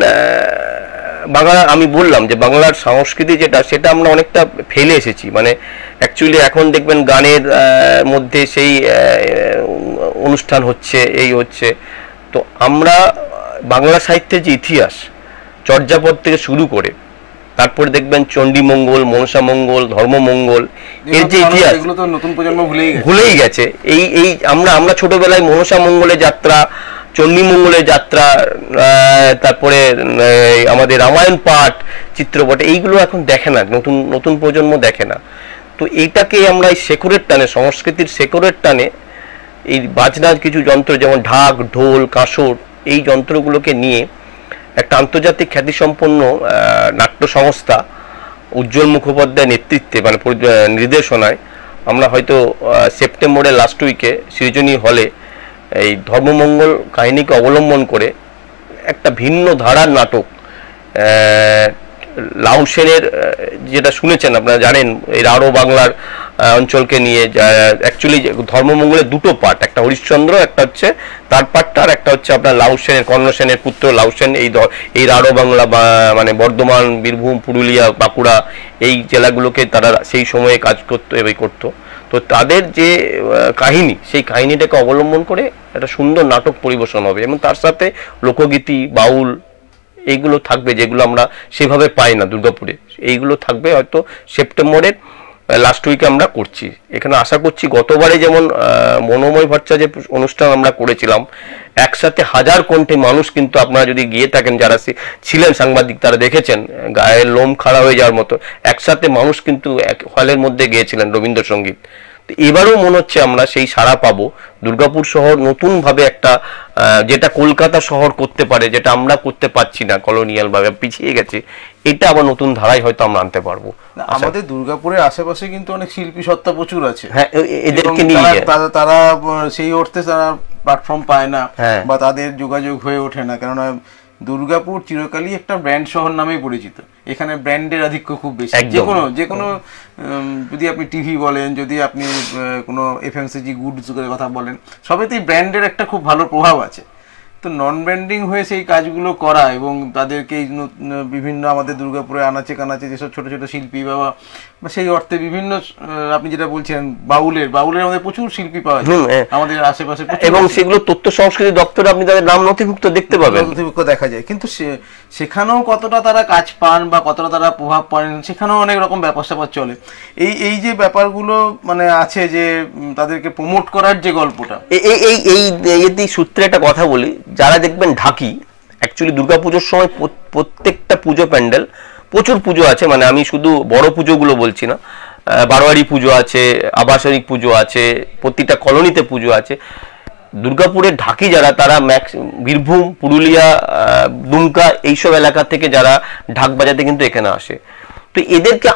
বাংলা, আমি বললাম যে বাংলার সংস্কৃতি সেটা আমরা অনেকটা ফেলে এসেছি। মানে অ্যাকচুয়ালি এখন দেখবেন গানের মধ্যে সেই অনুষ্ঠান হচ্ছে, তো আমরা বাংলা সাহিত্যের যে ইতিহাস, চর্যাপদ থেকে শুরু করে তারপরে দেখবেন চণ্ডীমঙ্গল, মনসামঙ্গল, ধর্মমঙ্গল, এর যে ইতিহাস নতুন প্রজন্ম ভুলেই গেছে। এই আমরা ছোটবেলায় মনসামঙ্গলের যাত্রা, চণ্ডীমঙ্গলের যাত্রা, তারপরে আমাদের রামায়ণ পাঠ, চিত্রপটে, এইগুলো এখন দেখে না, নতুন প্রজন্ম দেখে না। তো এইটাকে আমরা এই শেকড়ের টানে, সংস্কৃতির শেকড়ের টানে, এই বাজনার কিছু যন্ত্র যেমন ঢাক, ঢোল, কাঁসর, এই যন্ত্রগুলোকে নিয়ে একটা আন্তর্জাতিক খ্যাতিসম্পন্ন নাট্য সংস্থা উজ্জ্বল মুখোপাধ্যায়ের নেতৃত্বে, মানে নির্দেশনায়, আমরা হয়তো সেপ্টেম্বরের লাস্ট উইকে সৃজনী হলে এই ধর্মমঙ্গল কাহিনীকে অবলম্বন করে একটা ভিন্ন ধারার নাটক, লাউ সেনের, যেটা শুনেছেন আপনারা জানেন, এই রাঢ় বাংলার অঞ্চলকে নিয়ে, অ্যাকচুয়ালি ধর্মমঙ্গলের দুটো পার্ট, একটা হরিশ্চন্দ্র, একটা হচ্ছে তার পার্টটা, আর একটা হচ্ছে আপনার লাউ সেনের, কর্ণ সেনের পুত্র লাউ সেন। এই রাঢ় বাংলা মানে বর্ধমান, বীরভূম, পুরুলিয়া, বাঁকুড়া, এই জেলাগুলোকে তারা সেই সময়ে কাজ করতো। তো তাদের যে কাহিনী, সেই কাহিনীটাকে অবলম্বন করে একটা সুন্দর নাটক পরিবেশন হবে এবং তার সাথে লোকগীতি, বাউল, এইগুলো থাকবে, যেগুলো আমরা সেভাবে পাই না দুর্গাপুরে। এইগুলো থাকবে হয়তো সেপ্টেম্বরের লাস্ট উইকে আমরা করছি। এখানে আশা করছি গতবারে যেমন মনোময় ভট্টা যে অনুষ্ঠান আমরা করেছিলাম, একসাথে 1000 কণ্ঠে মানুষ, কিন্তু আপনারা যদি গিয়ে থাকেন, যারা ছিলেন সাংবাদিক তারা দেখেছেন, গায়ের লোম খাড়া হয়ে যাওয়ার মতো একসাথে মানুষ কিন্তু হলের মধ্যে গিয়েছিলেন রবীন্দ্রসঙ্গীত। তো তো এবারও মনে হচ্ছে আমরা সেই সাড়া পাবো। দুর্গাপুর শহর নতুন ভাবে একটা যেটা কলকাতা শহর করতে পারে, যেটা আমরা করতে পারছি না, কলোনিয়াল ভাবে পিছিয়ে গেছে, এটা আবার নতুন ধারায় হয়তো আমরা আনতে পারবো। আমাদের দুর্গাপুরের আশেপাশে কিন্তু অনেক শিল্পী সত্তা প্রচুর আছে, হ্যাঁ, এদেরকে নিয়ে তারা সেই অর্থে তারা প্ল্যাটফর্ম পায় না বা তাদের যোগাযোগ হয়ে ওঠে না, কেননা দুর্গাপুর চিরকালই একটা ব্র্যান্ড শহর নামেই পরিচিত। এখানে ব্র্যান্ডের আধিক্য খুব বেশি। যে কোনো যদি আপনি টিভি বলেন, যদি আপনি কোনো এফএমসিজি গুডস এর কথা বলেন, সবেতেই ব্র্যান্ডের একটা খুব ভালো প্রভাব আছে। তো নন ব্র্যান্ডিং হয়ে সেই কাজগুলো করা এবং তাদেরকে বিভিন্ন আমাদের দুর্গাপুরে আনাচে কানাচে যেসব ছোট ছোট শিল্পী বা সেই অর্থে বিভিন্ন, আপনি যেটা বলছেন বাউলের আমাদের প্রচুর শিল্পী পাওয়া যায় আমাদের আশেপাশে, এবং সেগুলো তথ্য সংস্কৃতি দপ্তরে আপনি তাদের নাম নথিভুক্ত দেখতে পাবেন, নথিভুক্ত দেখা যায়। কিন্তু সেখানেও কতটা তারা কাজ পান বা কতটা তারা প্রভাব পান, সেখানেও অনেক রকম ব্যাপার স্যাপার চলে। এই যে ব্যাপারগুলো মানে আছে, যে তাদেরকে প্রমোট করার যে গল্পটা, এই সূত্রে একটা কথা বলি, যারা দেখবেন ঢাকি, অ্যাকচুয়ালি দুর্গাপুজোর সময় প্রত্যেকটা পুজো প্যান্ডেল, প্রচুর পুজো আছে, মানে আমি শুধু বড় পুজোগুলো বলছি না, বারোয়ারি পুজো আছে, আবাসনিক পুজো আছে, প্রতিটা কলোনিতে পুজো আছে। দুর্গাপুরের ঢাকি যারা, তারা বীরভূম, পুরুলিয়া, দুমকা এইসব এলাকা থেকে যারা ঢাক বাজাতে কিন্তু এখানে আসে। তো এদেরকে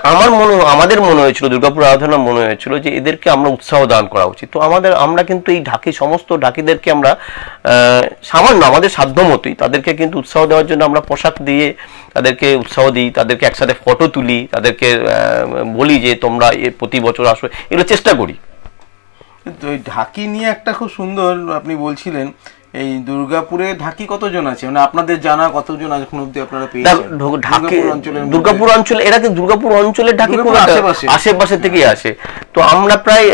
আমাদের মনে হয়েছিল, দুর্গাপুর আরাধনা মনে হয়েছিল যে এদেরকে আমরা উৎসাহ দান করা উচিত। তো আমরা কিন্তু এই সমস্ত ঢাকিদেরকে আমরা সামান্য আমাদের সাধ্য মতোই তাদেরকে কিন্তু উৎসাহ দেওয়ার জন্য আমরা পোশাক দিয়ে তাদেরকে উৎসাহ দিই, তাদেরকে একসাথে ফটো তুলি, তাদেরকে বলি যে তোমরা প্রতি বছর আসো, এগুলো চেষ্টা করি। তো এই ঢাকি নিয়ে একটা খুব সুন্দর আপনি বলছিলেন, এই দুর্গাপুরে ঢাকি কতজন আছে, মানে আপনাদের জানা কতজন এখন অবধি আপনারা পেয়েছেন? দুর্গাপুর অঞ্চলে এরা কি দুর্গাপুর অঞ্চলের ঢাকি আশেপাশে থেকেই আসে। তো আমরা প্রায়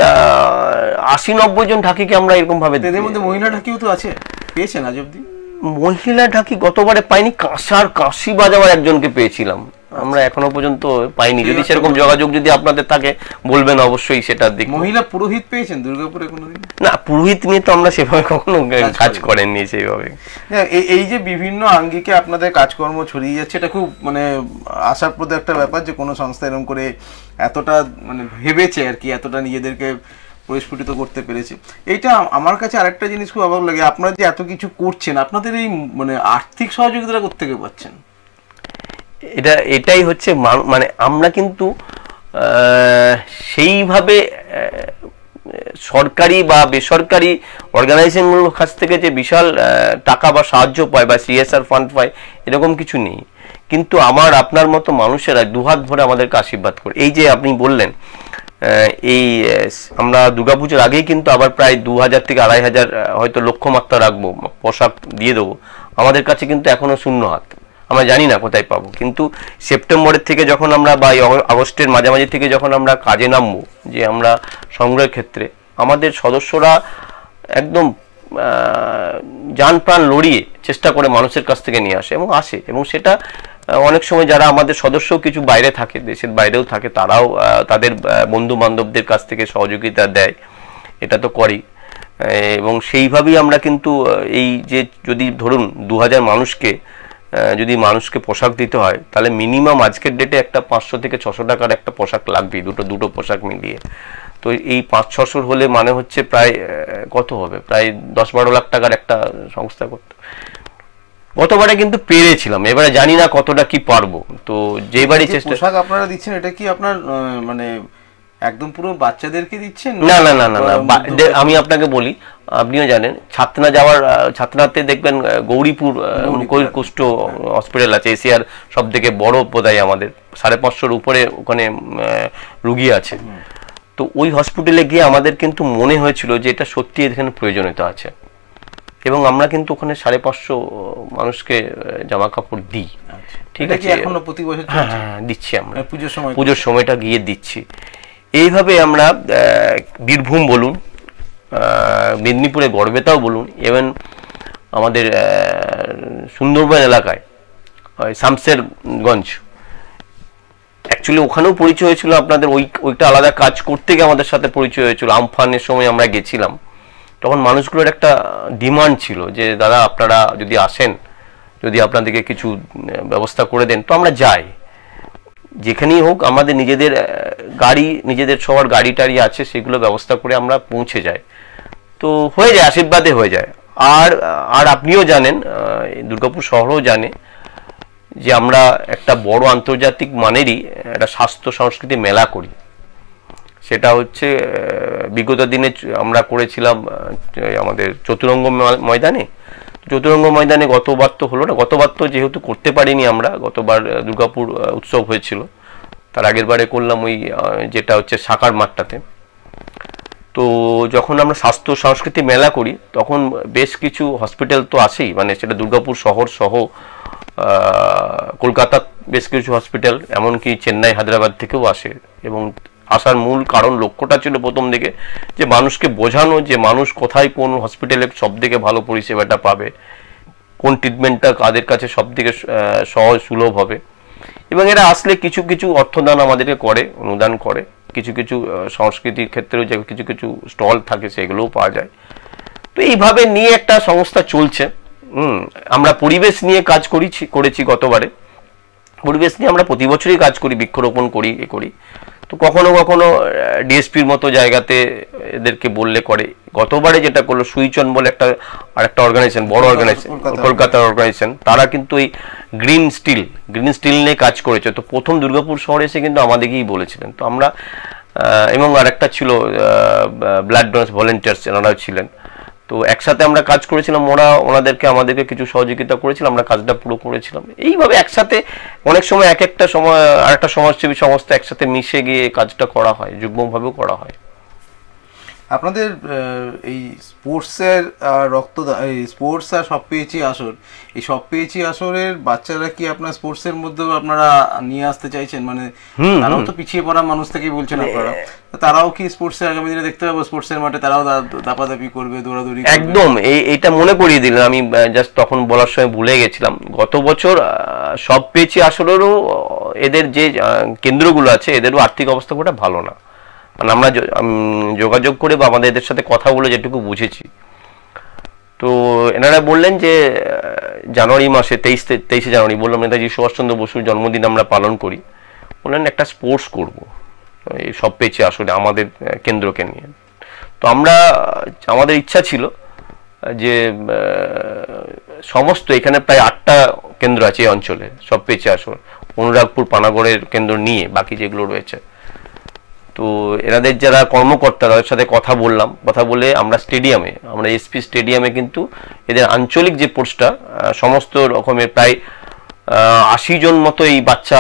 80-90 জন ঢাকিকে আমরা এরকম ভাবে, এদের মধ্যে মহিলা ঢাকিও তো আছে, পেয়েছেন আজ অবধি? মহিলা ঢাকি গতবারে পাইনি, কাঁসি বাজাবার একজনকে পেয়েছিলাম, আমরা এখনো পর্যন্ত পাইনি। যদি সেরকম যোগাযোগ যদি আপনাদের থাকে বলবেন, অবশ্যই সেটা দিক। মহিলা পুরোহিত পেয়েছেন দুর্গাপুরে কোনোদিন? না, পুরোহিত নিয়ে তো আমরা সেভাবে কখনো কাজ করেননি সেইভাবে। এই যে বিভিন্ন আঙ্গিকে আপনাদের কাজকর্ম ছড়িয়ে যাচ্ছে, এটা খুব মানে আশাপ্রদ একটা ব্যাপার, যে কোনো সংস্থা এরকম করে এতটা মানে ভেবেছে আর কি, এতটা নিজেদেরকে পরিস্ফুটিত করতে পেরেছে। এইটা আমার কাছে আরেকটা জিনিস খুব অবাক লাগে, আপনারা যে এত কিছু করছেন, আপনাদের এই মানে আর্থিক সহযোগিতা কোত্থেকে পাচ্ছেন? এটাই হচ্ছে মানে আমরা কিন্তু সেইভাবে সরকারি বা বেসরকারি অর্গানাইজেশনগুলোর কাছ থেকে যে বিশাল টাকা বা সাহায্য পায় বা সিএসআর ফান্ড পায়, এরকম কিছু নেই। কিন্তু আপনার মতো মানুষেরা দুহাত ভরে আমাদেরকে আশীর্বাদ করে। এই যে আপনি বললেন, এই আমরা দুর্গাপুজোর আগেই কিন্তু আবার প্রায় 2000 থেকে 2500 হয়তো লক্ষ্যমাত্রা রাখবো, পোশাক দিয়ে দেবো। আমাদের কাছে কিন্তু এখনো শূন্য হাত, আমরা জানি না কোথায় পাবো। কিন্তু সেপ্টেম্বরের থেকে যখন আমরা বা আগস্টের মাঝামাঝি থেকে যখন আমরা কাজে নামবো, যে আমরা সংগ্রহের ক্ষেত্রে, আমাদের সদস্যরা একদম জান প্রাণ লড়িয়ে চেষ্টা করে মানুষের কাছ থেকে নিয়ে আসে এবং সেটা অনেক সময় যারা আমাদের সদস্য কিছু বাইরে থাকে, দেশের বাইরেও থাকে, তারাও তাদের বন্ধু বান্ধবদের কাছ থেকে সহযোগিতা দেয়, এটা তো করি। এবং সেইভাবেই আমরা কিন্তু এই যে যদি ধরুন 2000 মানুষকে পোশাক দিতে হয়, তাহলে মিনিমাম আজকের ডেটে একটা 500 থেকে 600 টাকার একটা পোশাক লাগবে, দুটো পোশাক মিলিয়ে। তো এই 500-600 হলে মানে হচ্ছে প্রায় কত হবে, প্রায় 10-12 লাখ টাকার একটা সংস্থা করতে। গতবারে কিন্তু পেরেছিলাম, এবারে জানি না কতটা কি পারবো। তো যেবারই চেষ্টা, পোশাক আপনারা দিচ্ছেন, এটা কি আপনার মানে একদম পুরো বাচ্চাদেরকে দিচ্ছেন? না, আমি আপনাকে বলি, আপনিও জানেন, ছাতনাতে দেখবেন গৌরীপুর কুষ্ঠ হসপিটাল আছে, এশিয়ার সব থেকে বড় বোধহয়, আমাদের 550 উপরে ওখানে রুগী আছে। তো ওই হসপিটালে গিয়ে আমাদের কিন্তু মনে হয়েছিল যে এটা সত্যি এখানে প্রয়োজনীয়তা আছে, এবং আমরা কিন্তু ওখানে 550 মানুষকে জামা কাপড় দিই। ঠিক আছে, এখনো প্রতি বছর দিচ্ছি আমরা, পুজোর সময়টা গিয়ে দিচ্ছি। এইভাবে আমরা বীরভূম বলুন, মেদিনীপুরে গড়বেতাও বলুন, ইভেন আমাদের সুন্দরবন এলাকায় শামসেরগঞ্জ, অ্যাকচুয়ালি ওখানেও পরিচয় হয়েছিল আপনাদের, ওইটা আলাদা কাজ করতে গিয়ে আমাদের সাথে পরিচয় হয়েছিল। আমফানের সময় আমরা গেছিলাম, তখন মানুষগুলোর একটা ডিমান্ড ছিল যে দাদা আপনারা যদি আসেন, যদি আপনাদেরকে কিছু ব্যবস্থা করে দেন। তো আমরা যাই, যেখানেই হোক আমাদের নিজেদের গাড়ি, নিজেদের সবার গাড়ি টাড়ি আছে, সেগুলো ব্যবস্থা করে আমরা পৌঁছে যাই, তো হয়ে যায়, আশীর্বাদে হয়ে যায়। আর আপনিও জানেন, দুর্গাপুর শহরও জানে যে আমরা একটা বড় আন্তর্জাতিক মানেরই একটা স্বাস্থ্য সংস্কৃতি মেলা করি। সেটা হচ্ছে বিগত দিনে আমরা করেছিলাম আমাদের চতুরঙ্গ ময়দানে। চতুরঙ্গ ময়দানে গতবার তো হলো না, গতবার তো যেহেতু করতে পারিনি আমরা, গতবার দুর্গাপুর উৎসব হয়েছিল, তার আগের বারে করলাম ওই যেটা হচ্ছে সাকার মাঠটাতে। তো যখন আমরা স্বাস্থ্য সংস্কৃতি মেলা করি তখন বেশ কিছু হসপিটাল তো আসেই, মানে সেটা দুর্গাপুর শহর সহ কলকাতার বেশ কিছু হসপিটাল, এমনকি চেন্নাই হায়দ্রাবাদ থেকেও আসে। এবং আসার মূল কারণ, লক্ষ্যটা ছিল প্রথম দিকে যে মানুষকে বোঝানো যে মানুষ কোথায় কোন হসপিটালে সব থেকে ভালো পরিষেবাটা পাবে, কোন ট্রিটমেন্টটা কাদের কাছে সব থেকে সহজ সুলভ হবে। এবং এরা আসলে কিছু কিছু অর্থদান আমাদেরকে করে, অনুদান করে, কিছু কিছু সংস্কৃতির ক্ষেত্রেও যে কিছু কিছু স্টল থাকে সেগুলোও পাওয়া যায়। তো এইভাবে নিয়ে একটা সংস্থা চলছে। আমরা পরিবেশ নিয়ে কাজ করেছি গতবারে। পরিবেশ নিয়ে আমরা প্রতি বছরই কাজ করি, বৃক্ষরোপণ করি, তো কখনো কখনো ডিএসপির মতো জায়গাতে এদেরকে বললে করে। গতবারে যেটা করলো সুইচন বলে একটা অর্গানাইজেশন, বড় অর্গানাইজেশন, কলকাতার অর্গানাইজেশন, তারা কিন্তু এই গ্রিন স্টিল নিয়ে কাজ করেছে। তো প্রথম দুর্গাপুর শহরে এসে কিন্তু আমাদেরকেই বলেছিলেন। তো আমরা এবং আরেকটা ছিল ব্লাড ডোনার্স ভলেন্টিয়ার্স, এনারাও ছিলেন। তো একসাথে আমরা কাজ করেছিলাম, ওনাদেরকে আমাদেরকে কিছু সহযোগিতা করেছিলাম, আমরা কাজটা পুরো করেছিলাম। এইভাবে একসাথে অনেক সময় একটা সময় আর একটা সমাজসেবী সংস্থা একসাথে মিশে গিয়ে কাজটা করা হয়, যুগ্মভাবেও করা হয়। আপনাদের এই স্পোর্টসের রক্তদান, এই স্পোর্টস আর সব পেয়েছি আসর, এই সব পেয়েছি আসরের বাচ্চারা কি আপনার স্পোর্টসের মধ্যেও আপনারা নিয়ে আসতে চাইছেন? মানে তারাও তো পিছিয়ে পড়া মানুষ থেকেই বলছেন আপনারা, তারাও কি স্পোর্টসের আগামী দিনে দেখতে পাবো স্পোর্টসের মাঠে তারাও দাপাদাপি করবে, দৌড়াদৌড়ি? একদম, এটা মনে করিয়ে দিলেন, আমি জাস্ট তখন বলার সময় ভুলে গেছিলাম। গত বছর সব পেয়েছি আসরেরও এদের যে কেন্দ্রগুলো আছে এদেরও আর্থিক অবস্থা খুব ভালো না। মানে আমরা যোগাযোগ করে বা আমাদের এদের সাথে কথা বলে যেটুকু বুঝেছি, তো এনারা বললেন যে জানুয়ারি মাসে 23শে জানুয়ারি, বললাম নেতাজি সুভাষচন্দ্র বসুর জন্মদিন আমরা পালন করি, বললেন একটা স্পোর্টস করব এই সব পেয়েছি আসলে আমাদের কেন্দ্রকে নিয়ে। তো আমাদের ইচ্ছা ছিল যে সমস্ত এখানে প্রায় 8টা কেন্দ্র আছে এই অঞ্চলে, সব পেয়েছি আসলে অনুরাগপুর পানাগড়ের কেন্দ্র নিয়ে বাকি যেগুলো রয়েছে। তো এনাদের যারা কর্মকর্তা তাদের সাথে কথা বলে আমরা এসপি স্টেডিয়ামে কিন্তু এদের আঞ্চলিক যে পোস্টটা সমস্ত রকমের প্রায় 80 জন মতো এই বাচ্চা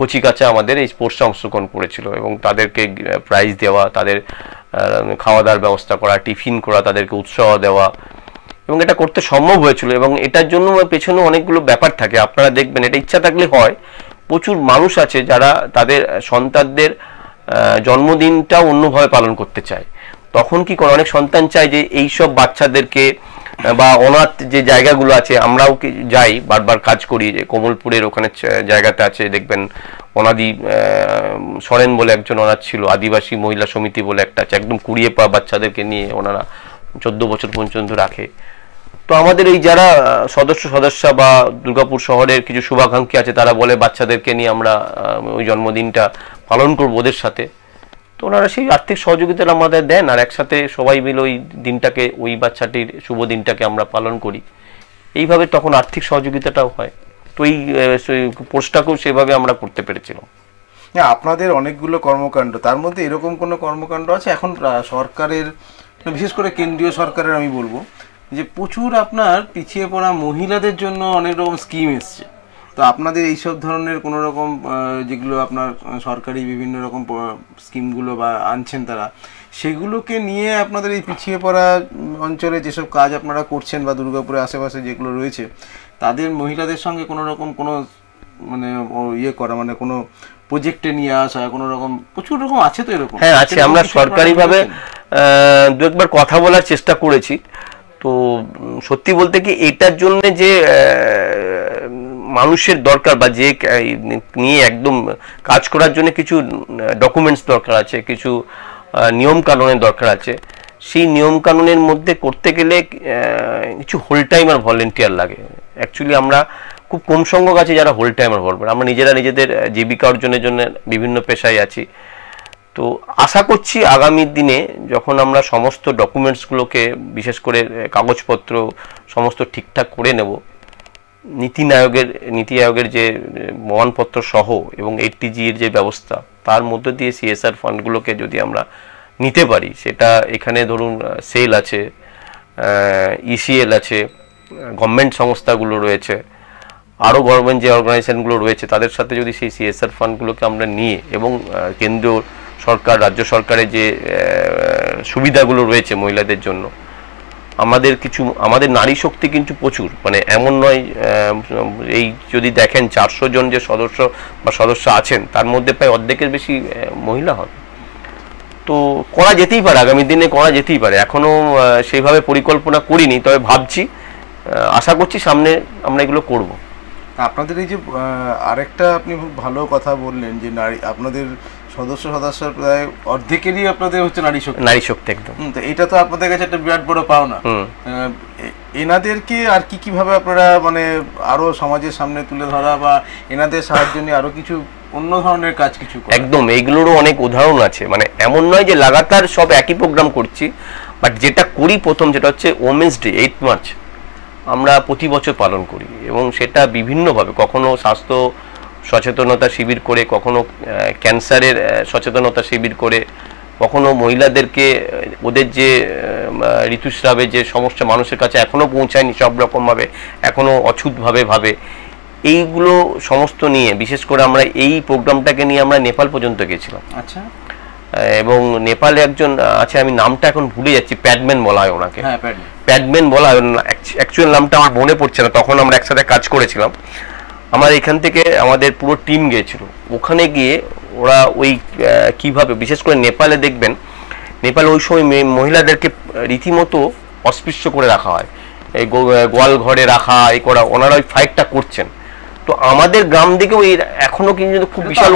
কচিকাচা আমাদের এই স্পোর্টসে অংশগ্রহণ করেছিল। এবং তাদেরকে প্রাইজ দেওয়া, তাদের খাওয়া দাওয়ার ব্যবস্থা করা, টিফিন করা, তাদেরকে উৎসাহ দেওয়া, এবং এটা করতে সম্ভব হয়েছিল। এবং এটার জন্য পেছনে অনেকগুলো ব্যাপার থাকে, আপনারা দেখবেন এটা ইচ্ছা থাকলে হয়। প্রচুর মানুষ আছে যারা তাদের সন্তানদের জন্মদিনটা অন্যভাবে পালন করতে চায়। তখন কি করে, অনেক সন্তান চায় যে এইসব বাচ্চাদেরকে বা অনাথ যে জায়গাগুলো আছে, আমরাও যাই বারবার কাজ করি, যে কমলপুরের ওখানে জায়গাতে আছে দেখবেন অনাদি সরেন বলে একজন অনাথ ছিল, আদিবাসী মহিলা সমিতি বলে একটা আছে, একদম কুড়িয়ে পাওয়া বাচ্চাদেরকে নিয়ে ওনারা 14 বছর পর্যন্ত রাখে। তো আমাদের এই যারা সদস্যা বা দুর্গাপুর শহরের কিছু শুভাকাঙ্ক্ষী আছে তারা বলে বাচ্চাদেরকে নিয়ে আমরা ওই জন্মদিনটা পালন করবো ওদের সাথে। তো ওনারা সেই আর্থিক সহযোগিতা আমাদের দেন, আর একসাথে সবাই মিলে ওই দিনটাকে, ওই বাচ্চাটির শুভ দিনটাকে আমরা পালন করি। এইভাবে তখন আর্থিক সহযোগিতাটাও হয়। তো এই পোস্টটাকেও সেভাবে আমরা করতে পেরেছিলাম। আপনাদের অনেকগুলো কর্মকাণ্ড, তার মধ্যে এরকম কোনো কর্মকাণ্ড আছে এখন সরকারের, বিশেষ করে কেন্দ্রীয় সরকারের আমি বলবো, যে প্রচুর আপনার পিছিয়ে পড়া মহিলাদের জন্য অনেক রকম স্কিম এসছে। তো আপনাদের এইসব ধরনের কোনো রকম যেগুলো আপনার সরকারি বিভিন্ন রকম স্কিমগুলো বা আনছেন তারা, সেগুলোকে নিয়ে আপনাদের এই পিছিয়ে পড়া অঞ্চলে যেসব কাজ আপনারা করছেন বা দুর্গাপুরের আশেপাশে যেগুলো রয়েছে তাদের মহিলাদের সঙ্গে কোনো রকম কোনো মানে ইয়ে করা, মানে কোনো প্রজেক্টে নিয়ে আসা, কোনো রকম প্রচুর রকম আছে তো এরকম? হ্যাঁ আছে, আমরা সরকারিভাবে দু একবার কথা বলার চেষ্টা করেছি। তো সত্যি বলতে কি এটার জন্য যে মানুষের দরকার বা যে নিয়ে একদম কাজ করার জন্য কিছু ডকুমেন্টস দরকার আছে, কিছু নিয়ম কানুনের দরকার আছে। সেই নিয়ম কানুনের মধ্যে করতে গেলে কিছু হোল টাইম আর ভলেন্টিয়ার লাগে। অ্যাকচুয়ালি আমরা খুব কম সংখ্যক আছে যারা হোল টাইমার বলবেন। আমরা নিজেরা নিজেদের জীবিকা অর্জনের জন্য বিভিন্ন পেশায় আছি। তো আশা করছি আগামী দিনে যখন আমরা সমস্ত ডকুমেন্টসগুলোকে, বিশেষ করে কাগজপত্র সমস্ত ঠিকঠাক করে নেব, নীতি আয়োগের যে প্রমাণপত্র সহ এবং ATG এর যে ব্যবস্থা, তার মধ্য দিয়ে CSR ফান্ডগুলোকে যদি আমরা নিতে পারি, সেটা এখানে ধরুন সেল আছে, ECL আছে, গভর্নমেন্ট সংস্থাগুলো রয়েছে, আরও গভর্নমেন্ট যে অর্গানাইজেশনগুলো রয়েছে, তাদের সাথে যদি সেই CSR ফান্ডগুলোকে আমরা নিয়ে এবং কেন্দ্রীয় সরকার, রাজ্য সরকারের যে সুবিধাগুলো রয়েছে মহিলাদের জন্য, আমাদের নারী শক্তি কিন্তু প্রচুর, মানে এমন নয়, এই যদি দেখেন 400 জন যে সদস্য আছেন, তার মধ্যে প্রায় অর্ধেকের বেশি মহিলা হবে। তো করা যেতেই পারে, আগামী দিনে করা যেতেই পারে। এখনো সেইভাবে পরিকল্পনা করিনি, তবে ভাবছি, আশা করছি সামনে আমরা এগুলো করব। আপনাদের এই যে আরেকটা আপনি খুব ভালো কথা বললেন যে নারী, আপনাদের সদস্য প্রায় অর্ধেকেরই আপনাদের হচ্ছে নারী শক্তি একদম। তো এটা তো আপনাদের কাছে একটা বিরাট বড় পাওনা। এনাদেরকে আর কিভাবে আপনারা মানে আরো সমাজের সামনে তুলে ধরা বা এনাদের সাহায্য নিয়ে আরো কিছু অন্য ধরনের কাজ কিছু একদম, এইগুলোরও অনেক উদাহরণ আছে। মানে এমন নয় যে লাগাতার সব একই প্রোগ্রাম করছি, বাট যেটা করি প্রথম, যেটা হচ্ছে ওমেন্স ডে 8 মার্চ আমরা প্রতি বছর পালন করি, এবং সেটা বিভিন্নভাবে, কখনো স্বাস্থ্য সচেতনতা শিবির করে, কখনো ক্যান্সারের সচেতনতা শিবির করে, কখনো মহিলাদেরকে ওদের যে ঋতুস্রাবের যে সমস্যা মানুষের কাছে এখনও পৌঁছায়নি সব রকমভাবে, এখনও অছুতভাবে ভাবে, এইগুলো সমস্ত নিয়ে, বিশেষ করে আমরা এই প্রোগ্রামটাকে নিয়ে আমরা নেপাল পর্যন্ত গেছিলাম। আচ্ছা। এবং নেপালে একজন আছে, আমি নামটা এখন ভুলে যাচ্ছি, প্যাডম্যান বলা হয় ওনাকে, প্যাডম্যান বলা হয়, অ্যাকচুয়াল নামটা আমার মনে পড়ছে না। তখন আমরা একসাথে কাজ করেছিলাম, আমার এখান থেকে আমাদের পুরো টিম গিয়েছিল। ওখানে গিয়ে ওরা ওই কিভাবে, বিশেষ করে নেপালে দেখবেন, নেপালে ওই সময় মহিলাদেরকে রীতিমতো অস্পৃশ্য করে রাখা হয়, এই গোয়াল ঘরে রাখা, এই করা, ওনারা ওই ফাইটটা করছেন। তো আমাদের গ্রাম দিকেও এখনো কিন্তু খুব বিশাল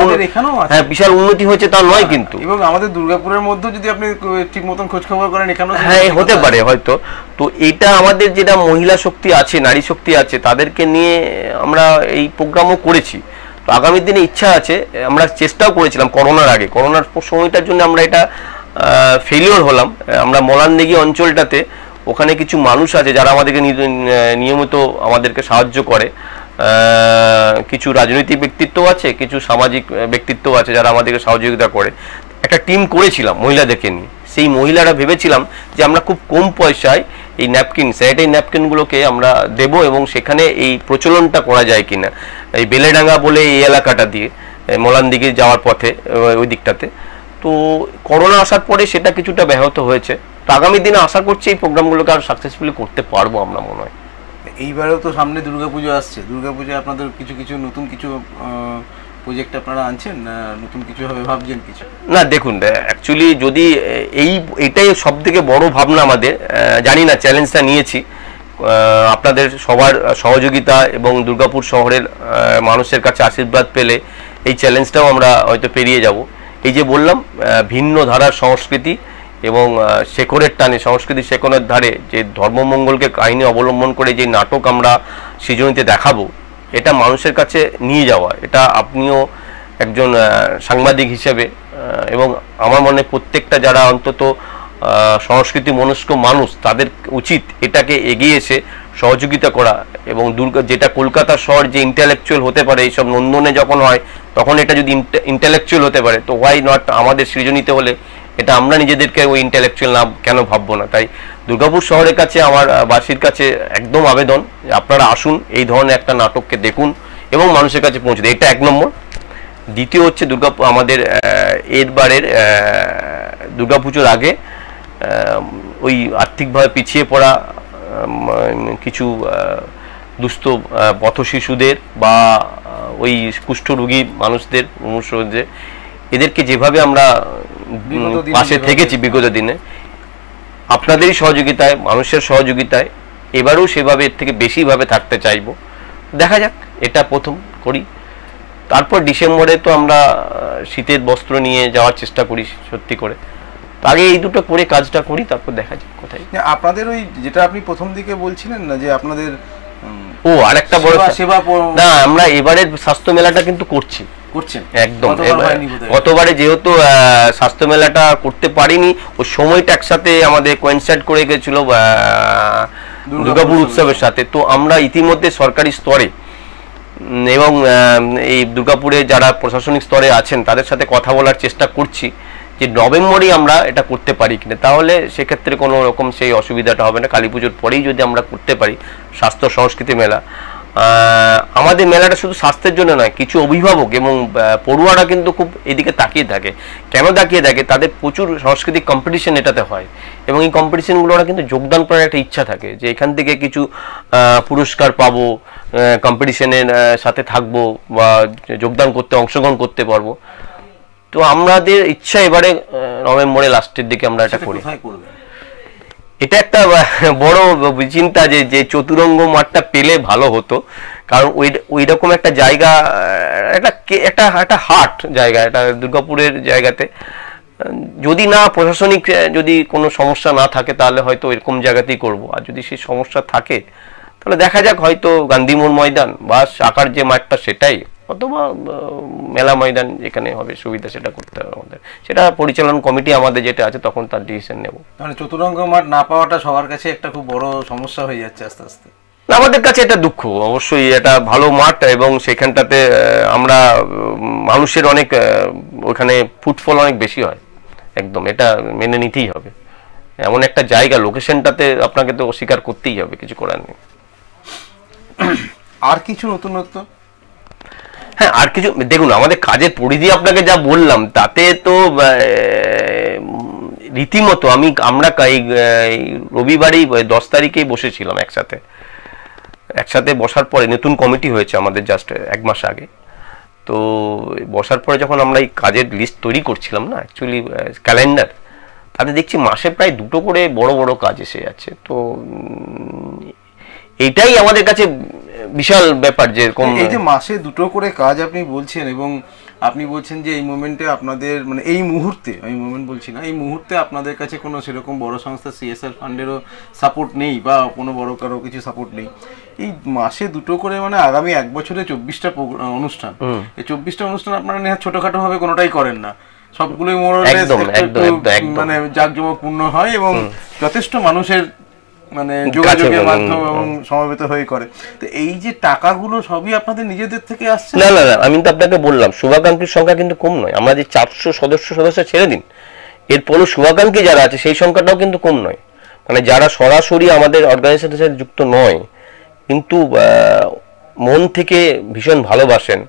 বিশাল উন্নতি হয়েছে তা নয় কিন্তু, এবং আমাদের দুর্গাপুরের মধ্যে যদি আপনি ঠিক মতন খোঁজ খবর করেন এখানে হ্যাঁ হতে পারে হয়তো। তো এটা আমাদের যেটা মহিলা শক্তি আছে, নারী শক্তি আছে, তাদেরকে নিয়ে আমরা এই প্রোগ্রামও করেছি। তো আগামী দিনে ইচ্ছা আছে, আমরা চেষ্টাও করেছিলাম করোনার আগে, করোনার সময়টার জন্য আমরা এটা ফেলিওর হলাম। আমরা মলানদিঘি অঞ্চলটাতে, ওখানে কিছু মানুষ আছে যারা আমাদেরকে নিয়মিত আমাদেরকে সাহায্য করে, কিছু রাজনৈতিক ব্যক্তিত্ব আছে, কিছু সামাজিক ব্যক্তিত্ব আছে যারা আমাদেরকে সহযোগিতা করে। একটা টিম করেছিলাম মহিলাদেরকে নিয়ে, সেই মহিলারা ভেবেছিলাম যে আমরা খুব কম পয়সায় এই ন্যাপকিন, স্যানিটারি ন্যাপকিনগুলোকে আমরা দেব, এবং সেখানে এই প্রচলনটা করা যায় কিনা, এই বেলেডাঙ্গা বলে এই এলাকাটা দিয়ে মলানদিঘি যাওয়ার পথে ওই দিকটাতে। তো করোনা আসার পরে সেটা কিছুটা ব্যাহত হয়েছে। তো আগামী দিনে আশা করছি এই প্রোগ্রামগুলোকে আরো সাকসেসফুলি করতে পারবো আমরা, মনে হয়। এইবারেও তো সামনে দুর্গাপুজো আসছে, দুর্গাপুজোয় আপনাদের কিছু নতুন কিছু প্রজেক্ট আপনারা আনছেন না, নতুন কিছু হবে ভাবছেন কিছু? না দেখুন, অ্যাকচুয়ালি যদি এইটাই সব থেকে বড় ভাবনা আমাদের, জানি না চ্যালেঞ্জটা নিয়েছি আপনাদের সবার সহযোগিতা এবং দুর্গাপুর শহরের মানুষের কাছে আশীর্বাদ পেলে এই চ্যালেঞ্জটাও আমরা হয়তো পেরিয়ে যাব। এই যে বললাম, ভিন্ন ধারার সংস্কৃতি এবং শেকড়ের টানে, সংস্কৃতি শেকড়ের ধারে যে ধর্মমঙ্গলকে কাহিনী অবলম্বন করে যে নাটক আমরা সৃজনীতে দেখাবো, এটা মানুষের কাছে নিয়ে যাওয়া, এটা আপনিও একজন সাংবাদিক হিসেবে, এবং আমার মনে প্রত্যেকটা যারা অন্তত সংস্কৃতি মনস্ক মানুষ, তাদের উচিত এটাকে এগিয়ে এসে সহযোগিতা করা। এবং যেটা কলকাতা শহর যে ইন্টেলেকচুয়াল হতে পারে, এইসব নন্দনে যখন হয় তখন এটা যদি ইন্টেলেকচুয়াল হতে পারে, তো ওয়াই নট আমাদের সৃজনীতে হলে এটা আমরা নিজেদেরকে ওই ইন্টেলেকচুয়াল না কেন ভাববো না। তাই দুর্গাপুর শহরের কাছে, আমার বাসীর কাছে একদম আবেদন, আপনারা আসুন, এই ধরনের একটা নাটককে দেখুন এবং মানুষের কাছে পৌঁছে দেয়। এটা 1 নম্বর। দ্বিতীয় হচ্ছে আমাদের এরবারের দুর্গাপুজোর আগে ওই আর্থিকভাবে পিছিয়ে পড়া কিছু দুস্থ পথ শিশুদের বা ওই কুষ্ঠরোগী মানুষদের, মুমূর্ষুদের, এদেরকে যেভাবে আমরা পাশে থেকেছি বিগত দিনে, আপনাদেরই সহযোগিতায়, মানুষের সহযোগিতায় এবারেও সেভাবে এর থেকে বেশিভাবে থাকতে চাইব। দেখা যাক, এটা প্রথম করি, তারপর ডিসেম্বরে তো আমরা শীতের বস্ত্র নিয়ে যাওয়ার চেষ্টা করি সত্যি করে। আগে এই দুটো করে কাজটা করি, তারপর দেখা যাক কোথায়। আপনাদের ওই যেটা আপনি প্রথম দিকে বলছিলেন না, যে আপনাদের ও আরেকটা বড় সেবা না, আমরা এবারের স্বাস্থ্য মেলাটা কিন্তু করছেন একদম। গতবারে যেহেতু স্বাস্থ্য মেলাটা করতে পারিনি, ওই সময়টা একসাথে আমাদের কোইনসাইড করে গেছিল দুর্গাপুর উৎসবের সাথে। তো আমরা ইতিমধ্যে সরকারি স্তরে এবং এই দুর্গাপুরে যারা প্রশাসনিক স্তরে আছেন তাদের সাথে কথা বলার চেষ্টা করছি যে নভেম্বরেই আমরা এটা করতে পারি কিনা। তাহলে সেক্ষেত্রে কোনো রকম সেই অসুবিধাটা হবে না। কালী পুজোর পরেই যদি আমরা করতে পারি স্বাস্থ্য সংস্কৃতি মেলা। আমাদের মেলাটা শুধু স্বাস্থ্যের জন্য নয়, কিছু অভিভাবক এবং পড়ুয়ারা কিন্তু খুব এদিকে তাকিয়ে থাকে। কেন তাকিয়ে থাকে? তাদের প্রচুর সাংস্কৃতিক কম্পিটিশন এটাতে হয় এবং এই কম্পিটিশনগুলো ওরা কিন্তু যোগদান করার একটা ইচ্ছা থাকে যে এখান থেকে কিছু পুরস্কার পাবো, কম্পিটিশনের সাথে থাকবো বা যোগদান করতে অংশগ্রহণ করতে পারবো। তো আমাদের ইচ্ছা এবারে নভেম্বরে লাস্টের দিকে আমরা এটা করি। এটা একটা বড় চিন্তা যে চতুরঙ্গ মাঠটা পেলে ভালো হতো, কারণ ওই রকম একটা জায়গা, একটা হাট জায়গা, এটা দুর্গাপুরের জায়গাতে যদি না প্রশাসনিক যদি কোনো সমস্যা না থাকে তাহলে হয়তো এরকম জায়গাতেই করব। আর যদি সেই সমস্যা থাকে তাহলে দেখা যাক, হয়তো গান্ধী মোড় ময়দান বা আকার যে মাঠটা সেটাই, অথবা মেলা ময়দান যেখানে হবে সুবিধা সেটা করতে হবে আমাদের। সেটা পরিচালন কমিটি আমাদের যেটা আছে তখন তার ডিসিশন নেব। মানে চতুরঙ্গ মাঠ না পাওয়াটা সবার কাছে একটা খুব বড় সমস্যা হয়ে যাচ্ছে আস্তে আস্তে। আমাদের কাছে এটা দুঃখ, অবশ্যই এটা ভালো মাঠ এবং সেখানটাতে আমরা মানুষের অনেক ওখানে ফুটফল অনেক বেশি হয়, একদম এটা মেনে নিতেই হবে। এমন একটা জায়গা, লোকেশনটাতে আপনাকে তো অস্বীকার করতেই হবে, কিছু করার নেই। আর কিছু নতুনত্ব? হ্যাঁ, আর কিছু দেখুন, আমাদের কাজের পরিধি আপনাকে যা বললাম তাতে তো রীতিমতো আমরা রবিবারেই 10 তারিখেই বসেছিলাম একসাথে বসার পরে, নতুন কমিটি হয়েছে আমাদের জাস্ট 1 মাস আগে। তো বসার পরে যখন আমরা এই কাজের লিস্ট তৈরি করছিলাম না, অ্যাকচুয়ালি ক্যালেন্ডার, তাতে দেখছি মাসে প্রায় 2টো করে বড় বড় কাজ এসে যাচ্ছে। তো এটাই আমাদের কাছে বিশাল ব্যাপার যে এই যে মাসে 2টো করে কাজ আপনি বলছেন, এবং আপনি বলছেন যে এই মোমেন্টে আপনাদের মানে এই মুহূর্তে, আমি মোমেন্ট বলছি না, এই মুহূর্তে আপনাদের কাছে কোনো সেরকম বড় সংস্থা সিএসআর ফান্ডেরও সাপোর্ট নেই বা কোনো বড় কারো কিছু সাপোর্ট নেই। এই মাসে 2টো করে মানে আগামী 1 বছরে 24টা অনুষ্ঠান, এই 24টা অনুষ্ঠান আপনারা নেহাত ছোটখাটো ভাবে কোনোটাই করেন না, সবগুলোই মানে জাঁকজমকপূর্ণ হয় এবং যথেষ্ট মানুষের মানে যোগাযোগের মাধ্যম এবং সমবেত হয়ে করে। তো এই যে টাকাগুলো সবই আপনাদের নিজেদের থেকে আসছে? না না না, আমি তো আপনাকে বললাম শুভাকাঙ্ক্ষীর সংখ্যা কিন্তু কম নয়। আমরা যে 400 সদস্য ছেড়ে দিন, এরপরও শুভাকাঙ্ক্ষী যারা আছে সেই সংখ্যাটাও কিন্তু কম নয়। মানে যারা সরাসরি আমাদের অর্গানাইজেশনের সাথে যুক্ত নয় কিন্তু মন থেকে ভীষণ ভালোবাসেন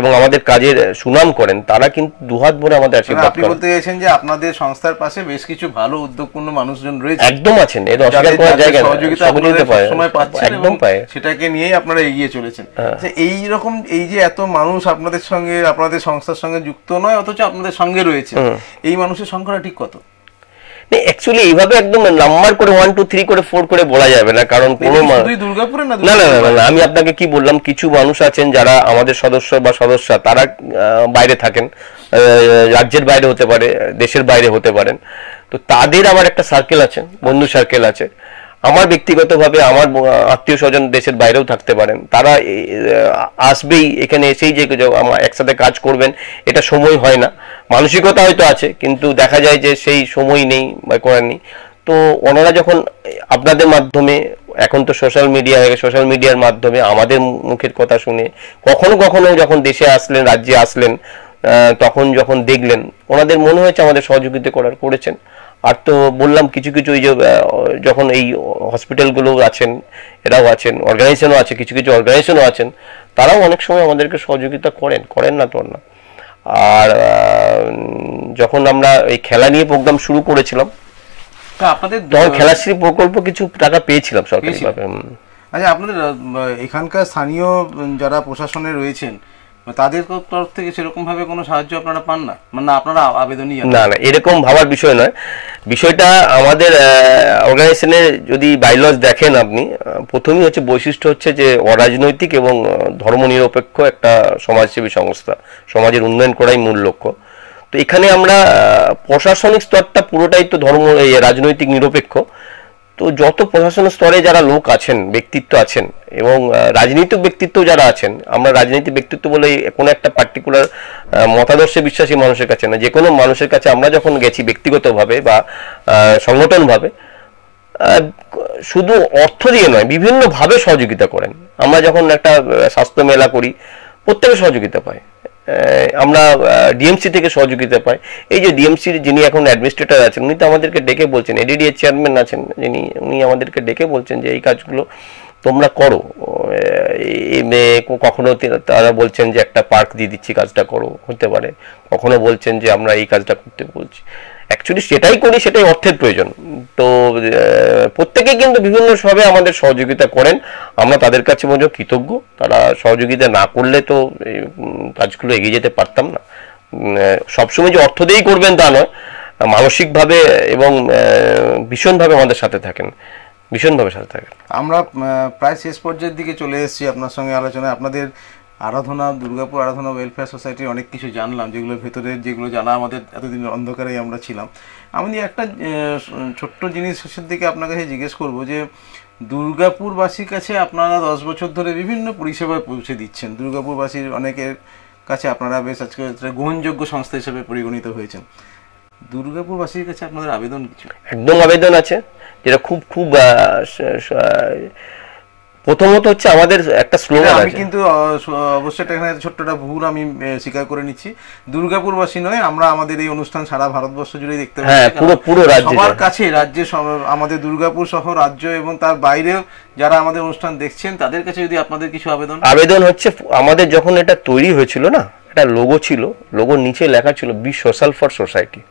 এবং আমাদের কাজের সুনাম করেন, তারা কিন্তু দুহাত ভরে আমাদের আশীর্বাদ করেন। আপনি বলতে চাইছেন যে আপনাদের সংস্থার পাশে বেশ কিছু ভালো উদ্যোগপূর্ণ মানুষজন রয়েছে? একদম আছেন, এর অস্বীকার করার জায়গা নেই, সহযোগিতা পায়, সময় পাচ্ছেন এবং সেটাকে নিয়েই আপনারা এগিয়ে চলেছেন। যে এই রকম এই যে এত মানুষ আপনাদের সঙ্গে, আপনাদের সংস্থার সঙ্গে যুক্ত নয় অথচ আপনাদের সঙ্গে রয়েছে, এই মানুষের সংখ্যাটা ঠিক কত? অ্যাকচুয়ালি এইভাবে একদম নাম্বার করে 1 2 3 করে 4 করে বলা যাবে না, কারণ কোনো দুর্গাপুরে না না না না, আমি আপনাকে কি বললাম, কিছু মানুষ আছেন যারা আমাদের সদস্য বা সদস্যা, তারা বাইরে থাকেন, রাজ্যের বাইরে হতে পারে, দেশের বাইরে হতে পারেন। তো তাদের আমার একটা সার্কেল আছে, বন্ধু সার্কেল আছে। আমার ব্যক্তিগতভাবে আমার আত্মীয় স্বজন দেশের বাইরেও থাকতে পারেন, তারা আসবেই এখানে, এসেই যে আমার একসাথে কাজ করবেন এটা সময় হয় না, মানসিকতা হয়তো আছে কিন্তু দেখা যায় যে সেই সময় নেই বা করার নেই। তো ওনারা যখন আপনাদের মাধ্যমে, এখন তো সোশ্যাল মিডিয়া হয়ে গেছে, সোশ্যাল মিডিয়ার মাধ্যমে আমাদের মুখের কথা শুনে কখনো কখনো যখন দেশে আসলেন, রাজ্যে আসলেন, তখন যখন দেখলেন ওনাদের মনে হয়েছে আমাদের সহযোগিতা করেছেন। আর তো বললাম কিছু কিছু এই যে যখন এই হসপিটালগুলো আছেন, এরাও আছেন, অর্গানাইজেশনও আছে, কিছু কিছু অর্গানাইজেশনও আছেন, তারাও অনেক সময় আমাদেরকে সহযোগিতা করেন না তো না। আর যখন আমরা এই খেলা নিয়ে প্রোগ্রাম শুরু করেছিলাম, আপনাদের তখন খেলাশ্রী প্রকল্প কিছু টাকা পেয়েছিলাম সরকারিভাবে। আচ্ছা, আপনাদের এখানকার স্থানীয় যারা প্রশাসনে রয়েছেন তাদের তরফ থেকে সেরকম ভাবে কোনো সাহায্য আপনারা পান না? মানে আপনারা আবেদনই না না, এরকম ভাবার বিষয় নয়। বিষয়টা আমাদের অর্গানাইজেশনের যদি বাইলজ দেখেন আপনি, প্রথমেই হচ্ছে বৈশিষ্ট্য হচ্ছে যে অরাজনৈতিক এবং ধর্মনিরপেক্ষ একটা সমাজসেবী সংস্থা, সমাজের উন্নয়ন করাই মূল লক্ষ্য। তো এখানে আমরা প্রশাসনিক স্তরটা পুরোটাই তো রাজনৈতিক নিরপেক্ষ। তো যত প্রশাসনের স্তরে যারা লোক আছেন, ব্যক্তিত্ব আছেন এবং রাজনৈতিক ব্যক্তিত্ব যারা আছেন, আমরা রাজনৈতিক ব্যক্তিত্ব বলে কোনো একটা পার্টিকুলার মতাদর্শে বিশ্বাসী মানুষের কাছে না, যে কোনো মানুষের কাছে আমরা যখন গেছি ব্যক্তিগতভাবে বা সংগঠনভাবে, শুধু অর্থ দিয়ে নয়, বিভিন্নভাবে সহযোগিতা করেন। আমরা যখন একটা স্বাস্থ্য মেলা করি, প্রত্যেকে সহযোগিতা পায়। আমরা ডিএমসি থেকে সহযোগিতা পাই। এই যে ডিএমসির যিনি এখন অ্যাডমিনিস্ট্রেটর আছেন, উনি তো আমাদেরকে ডেকে বলছেন, এডিডিএ চেয়ারম্যান আছেন যিনি, উনি আমাদেরকে ডেকে বলছেন যে এই কাজগুলো তোমরা করো। কখনো তারা বলছেন যে একটা পার্ক দিয়ে দিচ্ছি, কাজটা করো, হতে পারে। কখনো বলছেন যে আমরা এই কাজটা করতে বলছি। অ্যাকচুয়ালি সেটাই করি, সেটাই অর্থের প্রয়োজন। তো প্রত্যেকে কিন্তু বিভিন্নভাবে আমাদের সহযোগিতা করেন, আমরা তাদের কাছে মধ্যে কৃতজ্ঞ। তারা সহযোগিতা না করলে তো কাজগুলো এগিয়ে যেতে পারতাম না। সবসময় যে অর্থ দিয়েই করবেন তা নয়, মানসিকভাবে এবং ভীষণভাবে আমাদের সাথে থাকেন, ভীষণভাবে সাথে থাকেন। আমরা প্রায় শেষ পর্যায়ের দিকে চলে এসেছি আপনার সঙ্গে আলোচনায়। আপনাদের আরাধনা, দুর্গাপুর আরাধনা ওয়েলফেয়ার সোসাইটির অনেক কিছু জানলাম, যেগুলোর ভেতরে যেগুলো জানা আমাদের এতদিন অন্ধকারেই আমরা ছিলাম। আমি একটা ছোট্ট জিনিস শেষের দিকে আপনার কাছে জিজ্ঞেস করবো যে দুর্গাপুরবাসীর কাছে আপনারা 10 বছর ধরে বিভিন্ন পরিষেবা পৌঁছে দিচ্ছেন। দুর্গাপুরবাসীর অনেকের কাছে আপনারা বেশ আজকে গ্রহণযোগ্য সংস্থা হিসেবে পরিগণিত হয়েছেন। দুর্গাপুরবাসীর কাছে আপনাদের আবেদন কিছু? একদম আবেদন আছে, যেটা খুব খুব প্রথমত হচ্ছে আমাদের একটা স্লোগান আছে। আমি কিন্তু অবশ্যই এখানে ছোট্টটা ভুল আমি স্বীকার করে নিচ্ছি। দুর্গাপুরবাসী নয়, আমরা আমাদের এই অনুষ্ঠান সারা ভারতবর্ষ জুড়ে দেখতে পাচ্ছি। হ্যাঁ, পুরো রাজ্যে, সবার কাছে, রাজ্যে, আমাদের দুর্গাপুর সহ রাজ্য এবং তার বাইরেও যারা আমাদের অনুষ্ঠান দেখছেন তাদের কাছে যদি আপনাদের কিছু আবেদন হচ্ছে, আমাদের যখন এটা তৈরি হয়েছিল না, একটা লোগো ছিল, লোগোর নিচে লেখা ছিল বি সোশ্যাল ফর সোসাইটি।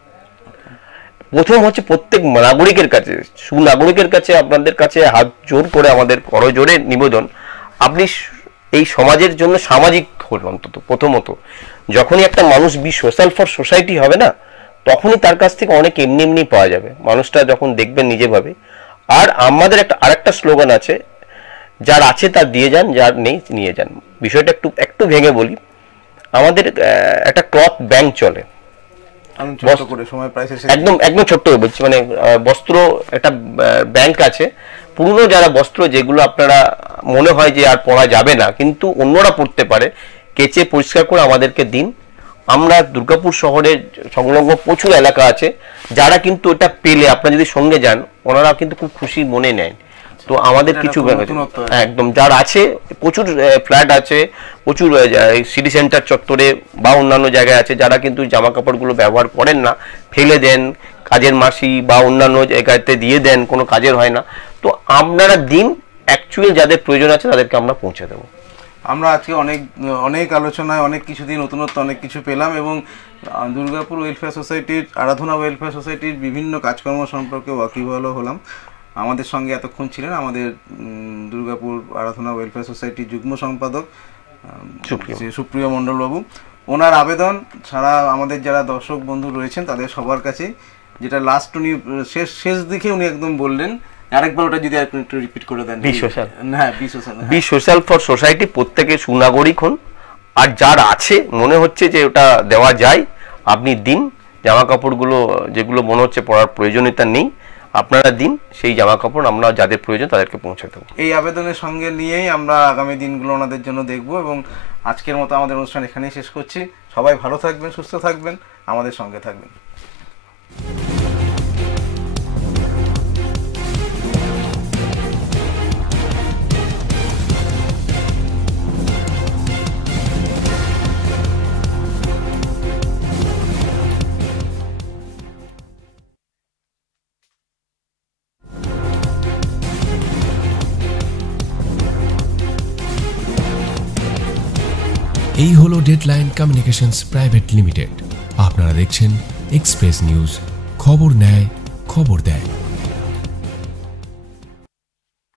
প্রথম হচ্ছে প্রত্যেক নাগরিকের কাছে, সুনাগরিকের কাছে, আপনাদের কাছে হাত জোর করে আমাদের করজোরে নিবেদন, আপনি এই সমাজের জন্য সামাজিক হন। অন্তত প্রথমত যখনই একটা মানুষ বি সোশ্যাল ফর সোসাইটি হবে না, তখনই তার কাছ থেকে অনেক এমনি এমনি পাওয়া যাবে, মানুষটা যখন দেখবেন নিজে ভাবে। আর আমাদের আরেকটা স্লোগান আছে, যার আছে তার দিয়ে যান, যার নেই নিয়ে যান। বিষয়টা একটু ভেঙে বলি। আমাদের একটা ক্লথ ব্যাংক চলে, একদম ছোট্ট বলছি, মানে বস্ত্র একটা ব্যাংক আছে। পুরনো যারা বস্ত্র যেগুলো আপনারা মনে হয় যে আর পরা যাবে না, কিন্তু অন্যরা পড়তে পারে, কেচে পরিষ্কার করে আমাদেরকে দিন। আমরা দুর্গাপুর শহরের সংলগ্ন প্রচুর এলাকা আছে যারা কিন্তু এটা পেলে, আপনারা যদি সঙ্গে যান, ওনারা কিন্তু খুব খুশি মনে নেন। তো আমাদের কিছু একদম যার আছে, প্রচুর ফ্ল্যাট আছে, প্রচুর সিটি সেন্টার চত্বরে বা অন্যান্য জায়গায় আছে, যারা কিন্তু জামা কাপড়গুলো ব্যবহার করেন না, ফেলে দেন, কাজের মাসি বা অন্যান্য জায়গাতে দিয়ে দেন, কোনো কাজের হয় না। তো আপনারা দিন, অ্যাকচুয়ালি যাদের প্রয়োজন আছে তাদেরকে আমরা পৌঁছে দেবো। আমরা আজকে অনেক আলোচনায় অনেক কিছু দিয়ে নতুনত্ব অনেক কিছু পেলাম এবং দুর্গাপুর ওয়েলফেয়ার সোসাইটির, আরাধনা ওয়েলফেয়ার সোসাইটির বিভিন্ন কাজকর্ম সম্পর্কে ওয়াকিবহাল হলাম। আমাদের সঙ্গে এতক্ষণ ছিলেন আমাদের দুর্গাপুর আরাধনা ওয়েলফেয়ার সোসাইটির যুগ্ম সম্পাদক সুপ্রিয় মণ্ডলবাবু। ওনার আবেদন ছাড়া আমাদের যারা দর্শক বন্ধু রয়েছেন তাদের সবার কাছে, যেটা লাস্ট উনি শেষ দিকে উনি একদম বললেন, আরেকবার ওটা যদি একটু রিপিট করে দেন। বি সোশ্যাল ফর সোসাইটি, প্রত্যেকে সুনাগরিক হন, আর যার আছে মনে হচ্ছে যে ওটা দেওয়া যায়, আপনি দিন। জামা কাপড়গুলো যেগুলো মনে হচ্ছে পরার প্রয়োজনীয়তা নেই, আপনারা দিন, সেই জামা কাপড় আমরা যাদের প্রয়োজন তাদেরকে পৌঁছে দেবো। এই আবেদনের সঙ্গে নিয়েই আমরা আগামী দিনগুলো ওনাদের জন্য দেখব এবং আজকের মতো আমাদের অনুষ্ঠান এখানেই শেষ করছি। সবাই ভালো থাকবেন, সুস্থ থাকবেন, আমাদের সঙ্গে থাকবেন। এই হলো ডেডলাইন কমিউনিকেশনস প্রাইভেট লিমিটেড। আপনারা দেখছেন এক্সপ্রেস নিউজ, খবর নেয়, খবর দেয়।